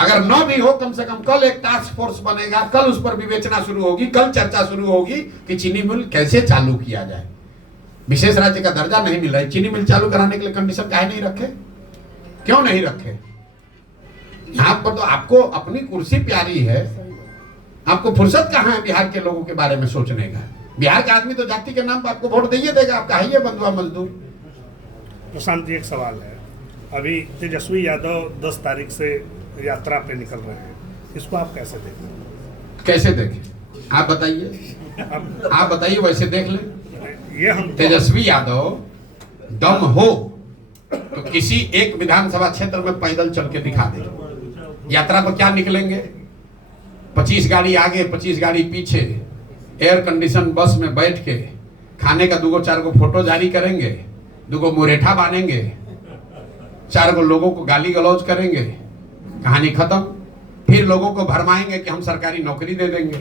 अगर न भी हो, कम से कम कल एक टास्क फोर्स बनेगा, कल उस पर विवेचना शुरू होगी, कल चर्चा शुरू होगी कि चीनी मिल कैसे चालू किया जाए। विशेष राज्य का दर्जा नहीं मिल रहा है, चीनी मिल चालू कराने के लिए कंडीशन काहे नहीं रखे? क्यों नहीं रखे? यहाँ पर तो आपको अपनी कुर्सी प्यारी है, आपको फुर्सत कहाँ है बिहार के लोगों के बारे में सोचने का? बिहार का आदमी तो जाति के नाम पर आपको वोट दिए देगा, आप कहिए बंधुआ मजदूर। प्रशांत जी एक सवाल है, अभी तेजस्वी यादव 10 तारीख से यात्रा पे निकल रहे हैं, इसको आप कैसे देखें? कैसे देखें? आप बताइए, आप बताइए, वैसे देख ले। ये हम तेजस्वी यादव दम हो तो किसी एक विधानसभा क्षेत्र में पैदल चल के दिखा दे। यात्रा पर क्या निकलेंगे? 25 गाड़ी आगे 25 गाड़ी पीछे, एयर कंडीशन बस में बैठ के खाने का 2-4 गो फोटो जारी करेंगे, 2 गो मुरेठा बांधेंगे, 4 गो लोगों को गाली गलौज करेंगे, कहानी खत्म। फिर लोगों को भरमाएंगे कि हम सरकारी नौकरी दे देंगे।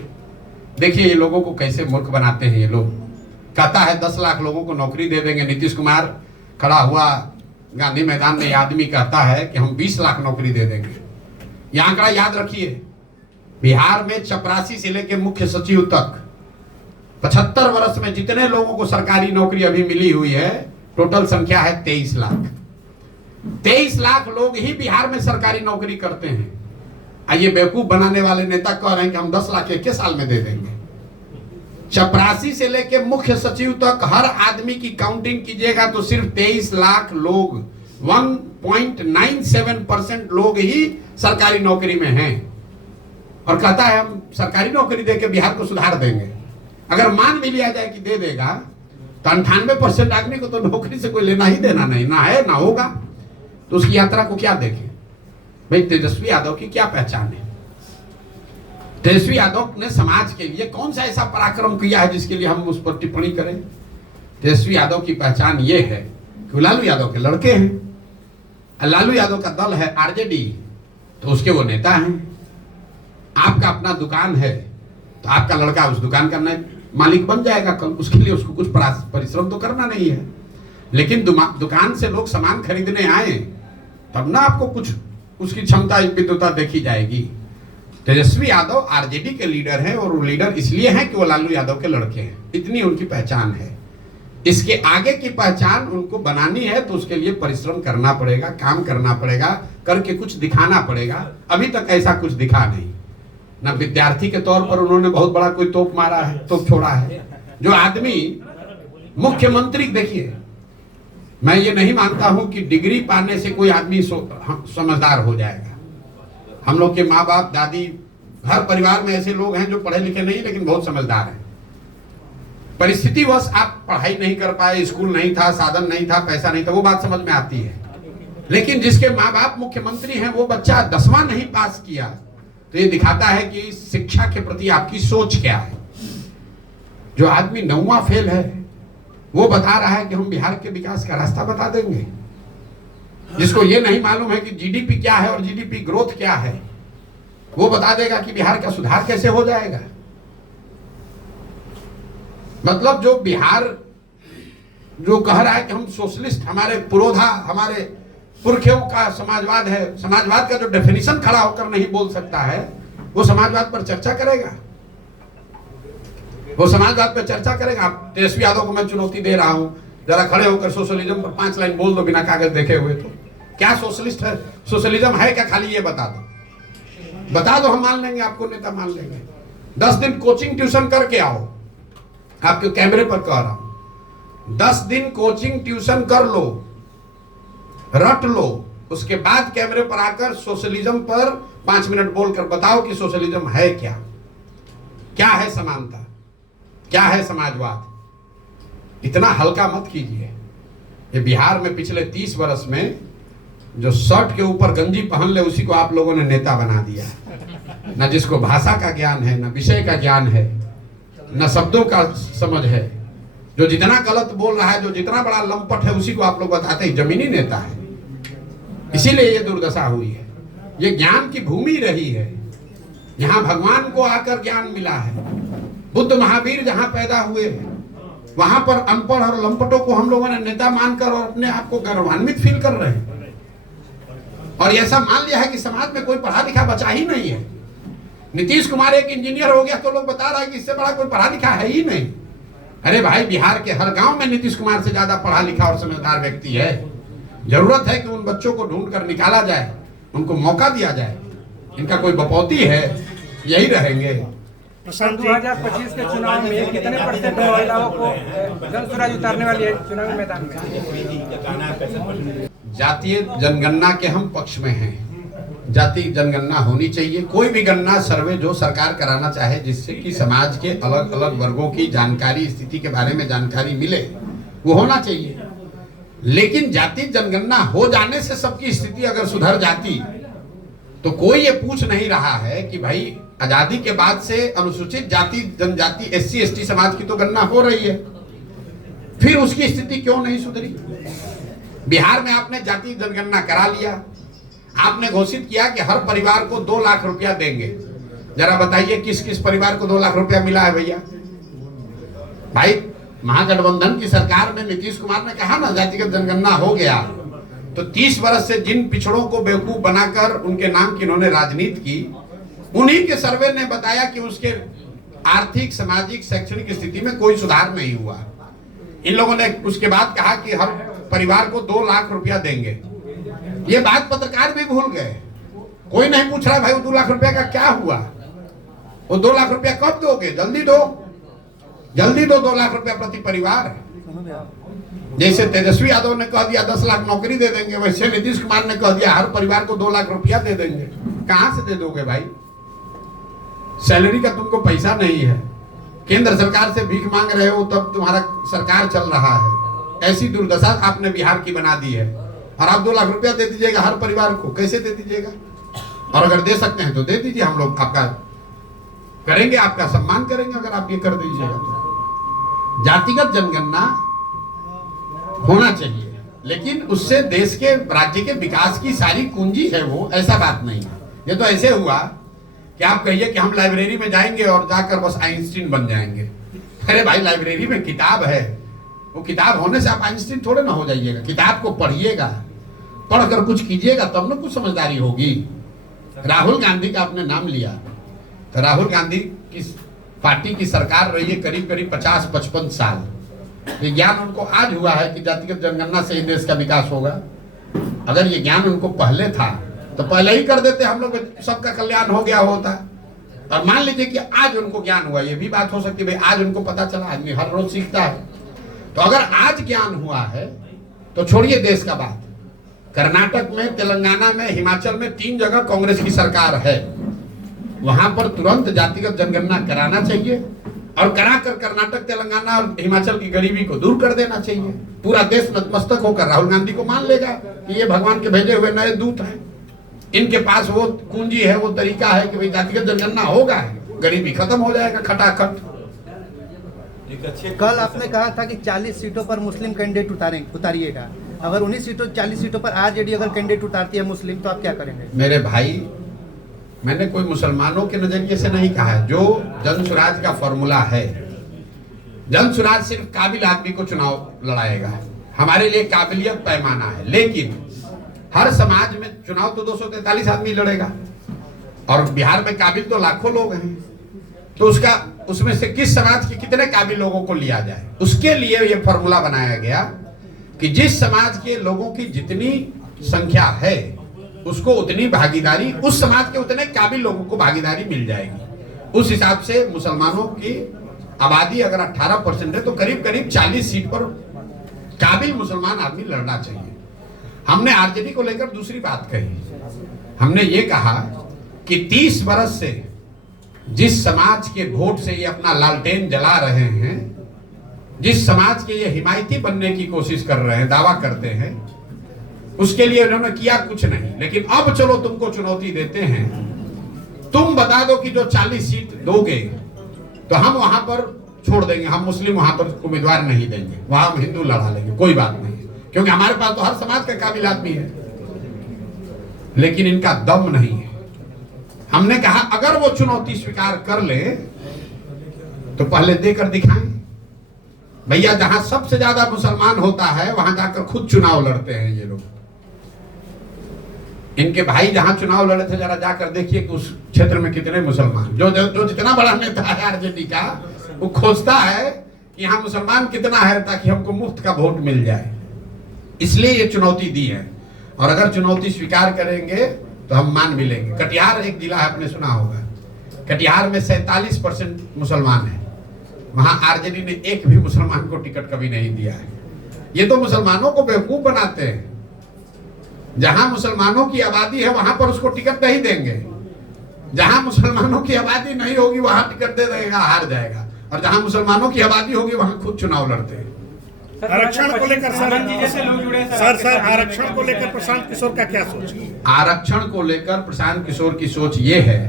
देखिए ये लोगों को कैसे मूर्ख बनाते हैं ये लोग। कहता है 10 लाख लोगों को नौकरी दे देंगे, नीतीश कुमार खड़ा हुआ गांधी मैदान में, आदमी कहता है कि हम 20 लाख नौकरी दे देंगे। ये आंकड़ा याद रखिए, बिहार में चपरासी से लेकर मुख्य सचिव तक 75 वर्ष में जितने लोगों को सरकारी नौकरी अभी मिली हुई है, टोटल संख्या है 23 लाख। 23 लाख लोग ही बिहार में सरकारी नौकरी करते हैं। ये बेवकूफ बनाने वाले नेता कह रहे हैं कि हम 10 लाख 1 साल में दे देंगे। चपरासी से लेकर मुख्य सचिव तक हर आदमी की काउंटिंग कीजिएगा तो सिर्फ 23 लाख लोग, 1.97% लोग ही सरकारी नौकरी में हैं। और कहता है हम सरकारी नौकरी देके बिहार को सुधार देंगे। अगर मान भी लिया जाए कि दे देगा तो 98% आदमी को तो नौकरी से कोई लेना ही देना नहीं, ना है ना होगा, तो उसकी यात्रा को क्या देखें? भाई तेजस्वी यादव की क्या पहचान है? तेजस्वी यादव ने समाज के लिए कौन सा ऐसा पराक्रम किया है जिसके लिए हम उस पर टिप्पणी करें? तेजस्वी यादव की पहचान ये है कि लालू यादव के लड़के हैं। लालू यादव का दल है आरजेडी, तो उसके वो नेता हैं। आपका अपना दुकान है तो आपका लड़का उस दुकान का मालिक बन जाएगा कल, उसके लिए उसको कुछ परिश्रम तो करना नहीं है। लेकिन दुकान से लोग सामान खरीदने आए तब ना आपको कुछ उसकी क्षमता विद्युता देखी जाएगी। तेजस्वी यादव आरजेडी के लीडर हैं और वो लीडर इसलिए हैं कि वो लालू यादव के लड़के हैं, इतनी उनकी पहचान है। इसके आगे की पहचान उनको बनानी है तो उसके लिए परिश्रम करना पड़ेगा, काम करना पड़ेगा, करके कुछ दिखाना पड़ेगा। अभी तक ऐसा कुछ दिखा नहीं। ना विद्यार्थी के तौर पर उन्होंने बहुत बड़ा कोई तोप मारा है, तोप छोड़ा है। जो आदमी मुख्यमंत्री, देखिए मैं ये नहीं मानता हूं कि डिग्री पाने से कोई आदमी समझदार हो जाएगा। हम लोग के माँ बाप दादी, हर परिवार में ऐसे लोग हैं जो पढ़े लिखे नहीं लेकिन बहुत समझदार हैं। परिस्थितिवश आप पढ़ाई नहीं कर पाए, स्कूल नहीं था, साधन नहीं था, पैसा नहीं था, वो बात समझ में आती है। लेकिन जिसके माँ बाप मुख्यमंत्री हैं वो बच्चा 10वां नहीं पास किया, तो ये दिखाता है कि शिक्षा के प्रति आपकी सोच क्या है। जो आदमी 9वां फेल है वो बता रहा है कि हम बिहार के विकास का रास्ता बता देंगे। जिसको ये नहीं मालूम है कि जीडीपी क्या है और जीडीपी ग्रोथ क्या है, वो बता देगा कि बिहार का सुधार कैसे हो जाएगा। मतलब जो बिहार जो कह रहा है कि हम सोशलिस्ट, हमारे पुरोधा, हमारे पुरखों का समाजवाद है, समाजवाद का जो डेफिनेशन खड़ा होकर नहीं बोल सकता है, वो समाजवाद पर चर्चा करेगा। वो समाजवाद पर चर्चा करेगा। तेजस्वी यादव को मैं चुनौती दे रहा हूं, जरा खड़े होकर सोशलिज्म पर 5 लाइन बोल दो बिना कागज देखे हुए। तो क्या सोशलिस्ट है? सोशलिज्म है क्या? खाली ये बता दो, बता दो, हम मान लेंगे, आपको नेता मान लेंगे। 10 दिन कोचिंग ट्यूशन करके आओ, आपके कैमरे पर कह रहा हूं। 10 दिन कोचिंग ट्यूशन कर लो, रट लो, उसके बाद कैमरे पर आकर सोशलिज्म पर 5 मिनट बोलकर बताओ कि सोशलिज्म है क्या, क्या है समानता, क्या है समाजवाद। इतना हल्का मत कीजिए। ये बिहार में पिछले 30 वर्ष में जो शर्ट के ऊपर गंजी पहन ले उसी को आप लोगों ने नेता बना दिया। न जिसको भाषा का ज्ञान है, न विषय का ज्ञान है, न शब्दों का समझ है। जो जितना गलत बोल रहा है, जो जितना बड़ा लंपट है, उसी को आप लोग बताते हैं जमीनी नेता है। इसीलिए ये दुर्दशा हुई है। ये ज्ञान की भूमि रही है, यहाँ भगवान को आकर ज्ञान मिला है। बुद्ध महावीर जहाँ पैदा हुए हैं, वहां पर अनपढ़ और लंपटों को हम लोगों ने नेता मानकर और अपने आप को गौरवान्वित फील कर रहे हैं। और ऐसा मान लिया है कि समाज में कोई पढ़ा लिखा बचा ही नहीं है। नीतीश कुमार एक इंजीनियर हो गया तो लोग बता रहा है कि इससे बड़ा कोई पढ़ा लिखा है ही नहीं। अरे भाई, बिहार के हर गांव में नीतीश कुमार से ज्यादा पढ़ा लिखा और समझदार व्यक्ति है। जरूरत है कि उन बच्चों को ढूंढ कर निकाला जाए, उनको मौका दिया जाए। इनका कोई बपौती है, यही रहेंगे। 2025 के चुनाव में कितने % महिलाओं को जनसुराज उतारने वाली है चुनावी मैदान में? जातीय जनगणना के हम पक्ष में हैं। जातीय जनगणना होनी चाहिए। कोई भी गणना, सर्वे जो सरकार कराना चाहे, जिससे कि समाज के अलग अलग वर्गों की जानकारी, स्थिति के बारे में जानकारी मिले, वो होना चाहिए। लेकिन जातीय जनगणना हो जाने से सबकी स्थिति अगर सुधर जाती तो कोई ये पूछ नहीं रहा है कि भाई आजादी के बाद से अनुसूचित जाति, जनजाति, SC ST समाज की तो गणना हो रही है, फिर उसकी स्थिति क्यों नहीं सुधरी? बिहार में आपने जाति जनगणना करा लिया, आपने घोषित किया कि हर परिवार को 2 लाख रुपया देंगे। जरा बताइए किस किस परिवार को 2 लाख रुपया मिला है भैया? भाई, महागठबंधन की सरकार में नीतीश कुमार ने कहा ना जातिगत जनगणना हो गया, तो 30 वर्ष से जिन पिछड़ों को बेवकूफ बनाकर उनके नाम की इन्होंने राजनीति की, उन्हीं के सर्वे ने बताया कि उसके आर्थिक, सामाजिक, शैक्षणिक स्थिति में कोई सुधार नहीं हुआ। इन लोगों ने उसके बाद कहा कि हर परिवार को 2 लाख रुपया देंगे। ये बात पत्रकार भी भूल गए। कोई नहीं पूछ रहा भाई वो 2 लाख रुपया का क्या हुआ, वो 2 लाख रुपया कब दोगे? जल्दी दो, जल्दी दो। 2 लाख रुपया प्रति परिवार। जैसे तेजस्वी यादव ने कह दिया 10 लाख नौकरी दे देंगे, वैसे नीतीश कुमार ने कह दिया हर परिवार को 2 लाख रुपया दे देंगे। कहां से दे दोगे भाई? सैलरी का तुमको पैसा नहीं है, केंद्र सरकार से भीख मांग रहे हो, तब तुम्हारा सरकार चल रहा है। ऐसी दुर्दशा आपने बिहार की बना दी है। और आप 2 लाख रुपया दे दीजिएगा हर परिवार को, कैसे दे दीजिएगा? और अगर दे सकते हैं तो दे दीजिए, हम लोग आपका करेंगे, आपका सम्मान करेंगे अगर आप ये कर दीजिएगा तो। जातिगत जनगणना होना चाहिए, लेकिन उससे देश के राज्य के विकास की सारी कुंजी है वो, ऐसा बात नहीं है। ये तो ऐसे हुआ कि आप कहिए कि हम लाइब्रेरी में जाएंगे और जाकर बस आइंस्टीन बन जाएंगे। अरे भाई, लाइब्रेरी में किताब है, वो किताब होने से आप आइंस्टीन थोड़े ना हो जाइएगा। किताब को पढ़िएगा, पढ़कर कुछ कीजिएगा तब ना कुछ समझदारी होगी। राहुल गांधी का आपने नाम लिया, तो राहुल गांधी की पार्टी की सरकार रही है करीब करीब 50-55 साल। ये ज्ञान उनको आज हुआ है कि जातिगत जनगणना से ही देश का विकास होगा। अगर ये ज्ञान उनको पहले था तो पहले ही कर देते, हम लोग सबका कल्याण हो गया होता। और मान लीजिए कि आज उनको ज्ञान हुआ, ये भी बात हो सकती है भाई आज उनको पता चला, आदमी हर रोज सीखता है। तो अगर आज ज्ञान हुआ है तो छोड़िए देश का बात, कर्नाटक में, तेलंगाना में, हिमाचल में 3 जगह कांग्रेस की सरकार है, वहां पर तुरंत जातिगत जनगणना कराना चाहिए और कराकर कर्नाटक, तेलंगाना और हिमाचल की गरीबी को दूर कर देना चाहिए। पूरा देश नतमस्तक होकर राहुल गांधी को मान लेगा कि ये भगवान के भेजे हुए नए दूत हैं। इनके पास वो कुंजी है, वो तरीका है कि भाई जातिगत जनगणना होगा, गरीबी खत्म हो जाएगा खटाखट। कल आपने कहा था कि 40 सीटों पर मुस्लिम कैंडिडेट उतारिएगा। अगर 19 सीटों 40 सीटों पर आरजेडी अगर कैंडिडेट उतारती है मुस्लिम, तो आप क्या करेंगे? मेरे भाई, मैंने कोई मुसलमानों के नजरिए से नहीं कहा है। जो जन स्वराज का फॉर्मूला है, जन स्वराज सिर्फ काबिल आदमी को चुनाव लड़ाएगा। हमारे लिए काबिलियत पैमाना है, लेकिन हर समाज में चुनाव तो 243 आदमी लड़ेगा और बिहार में काबिल तो लाखों लोग हैं। तो उसमें से किस समाज के कितने काबिल लोगों को लिया जाए, उसके लिए यह फॉर्मूला बनाया गया कि जिस समाज के लोगों की जितनी संख्या है उसको उतनी भागीदारी, उस समाज के उतने काबिल लोगों को भागीदारी मिल जाएगी। उस हिसाब से मुसलमानों की आबादी अगर 18% है तो करीब करीब 40 सीट पर काबिल मुसलमान आदमी लड़ना चाहिए। हमने आरजेडी को लेकर दूसरी बात कही, हमने ये कहा कि 30 बरस से जिस समाज के वोट से ये अपना लालटेन जला रहे हैं, जिस समाज के ये हिमायती बनने की कोशिश कर रहे हैं, दावा करते हैं, उसके लिए उन्होंने किया कुछ नहीं। लेकिन अब चलो तुमको चुनौती देते हैं, तुम बता दो कि जो 40 सीट दोगे तो हम वहां पर छोड़ देंगे, हम मुस्लिम वहां पर उम्मीदवार नहीं देंगे, वहां हम हिंदू लड़ा लेंगे, कोई बात नहीं, क्योंकि हमारे पास तो हर समाज का काबिल आदमी है। लेकिन इनका दम नहीं है। हमने कहा अगर वो चुनौती स्वीकार कर ले तो पहले देकर दिखाएं। भैया, जहां सबसे ज्यादा मुसलमान होता है वहां जाकर खुद चुनाव लड़ते हैं ये लोग। इनके भाई जहां चुनाव लड़े थे, जरा जाकर देखिए कि उस क्षेत्र में कितने मुसलमान, जो जितना बड़ा नेता है आरजेडी का, वो खोजता है कि यहाँ मुसलमान कितना है ताकि हमको मुफ्त का वोट मिल जाए। इसलिए ये चुनौती दी है, और अगर चुनौती स्वीकार करेंगे तो हम मान भी लेंगे। कटिहार एक जिला है, आपने सुना होगा, कटिहार में 47% मुसलमान है, वहां आरजेडी ने एक भी मुसलमान को टिकट कभी नहीं दिया है। ये तो मुसलमानों को बेवकूफ बनाते हैं। जहां मुसलमानों की आबादी है वहां पर उसको टिकट नहीं देंगे, जहां मुसलमानों की आबादी नहीं होगी वहां टिकट दे देगा, हार जाएगा, और जहां मुसलमानों की आबादी होगी वहां खुद चुनाव लड़ते हैं। आरक्षण को लेकर जैसे लोग जुड़े सर आरक्षण को लेकर प्रशांत किशोर का क्या सोच है? आरक्षण को लेकर प्रशांत किशोर की सोच ये है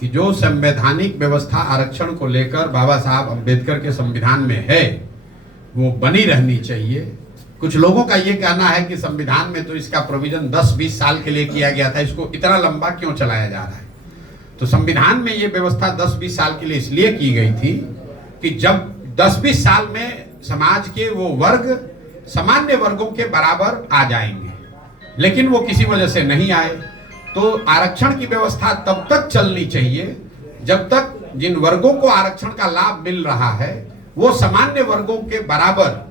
कि जो संवैधानिक व्यवस्था आरक्षण को लेकर बाबा साहब अम्बेडकर के संविधान में है वो बनी रहनी चाहिए। कुछ लोगों का ये कहना है कि संविधान में तो इसका प्रोविजन 10-20 साल के लिए किया गया था, इसको इतना लंबा क्यों चलाया जा रहा है? तो संविधान में ये व्यवस्था 10-20 साल के लिए इसलिए की गई थी कि जब 10-20 साल में समाज के वो वर्ग सामान्य वर्गों के बराबर आ जाएंगे, लेकिन वो किसी वजह से नहीं आए। तो आरक्षण की व्यवस्था तब तक चलनी चाहिए जब तक जिन वर्गों को आरक्षण का लाभ मिल रहा है वो सामान्य वर्गों के बराबर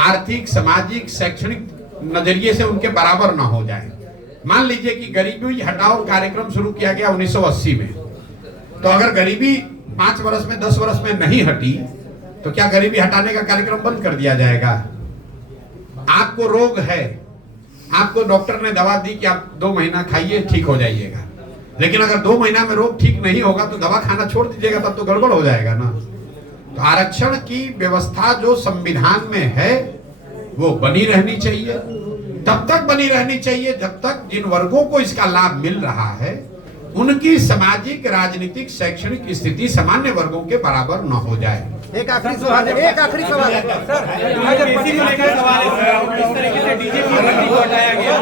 आर्थिक, सामाजिक, शैक्षणिक नजरिए से उनके बराबर ना हो जाए। मान लीजिए कि गरीबी हटाओ कार्यक्रम शुरू किया गया 1980 में, तो अगर गरीबी 5 वर्ष में 10 वर्ष में नहीं हटी तो क्या गरीबी हटाने का कार्यक्रम बंद कर दिया जाएगा? आपको रोग है, आपको डॉक्टर ने दवा दी कि आप 2 महीना खाइए ठीक हो जाइएगा, लेकिन अगर 2 महीना में रोग ठीक नहीं होगा तो दवा खाना छोड़ दीजिएगा, तब तो गड़बड़ हो जाएगा ना। तो आरक्षण की व्यवस्था जो संविधान में है वो बनी रहनी चाहिए, तब तक बनी रहनी चाहिए जब तक जिन वर्गों को इसका लाभ मिल रहा है उनकी सामाजिक, राजनीतिक, शैक्षणिक स्थिति सामान्य वर्गों के बराबर न हो जाए। एक आखिरी सवाल है सर 2025 सवाल है, किस तरीके से डीजे की भर्ती को हटाया गया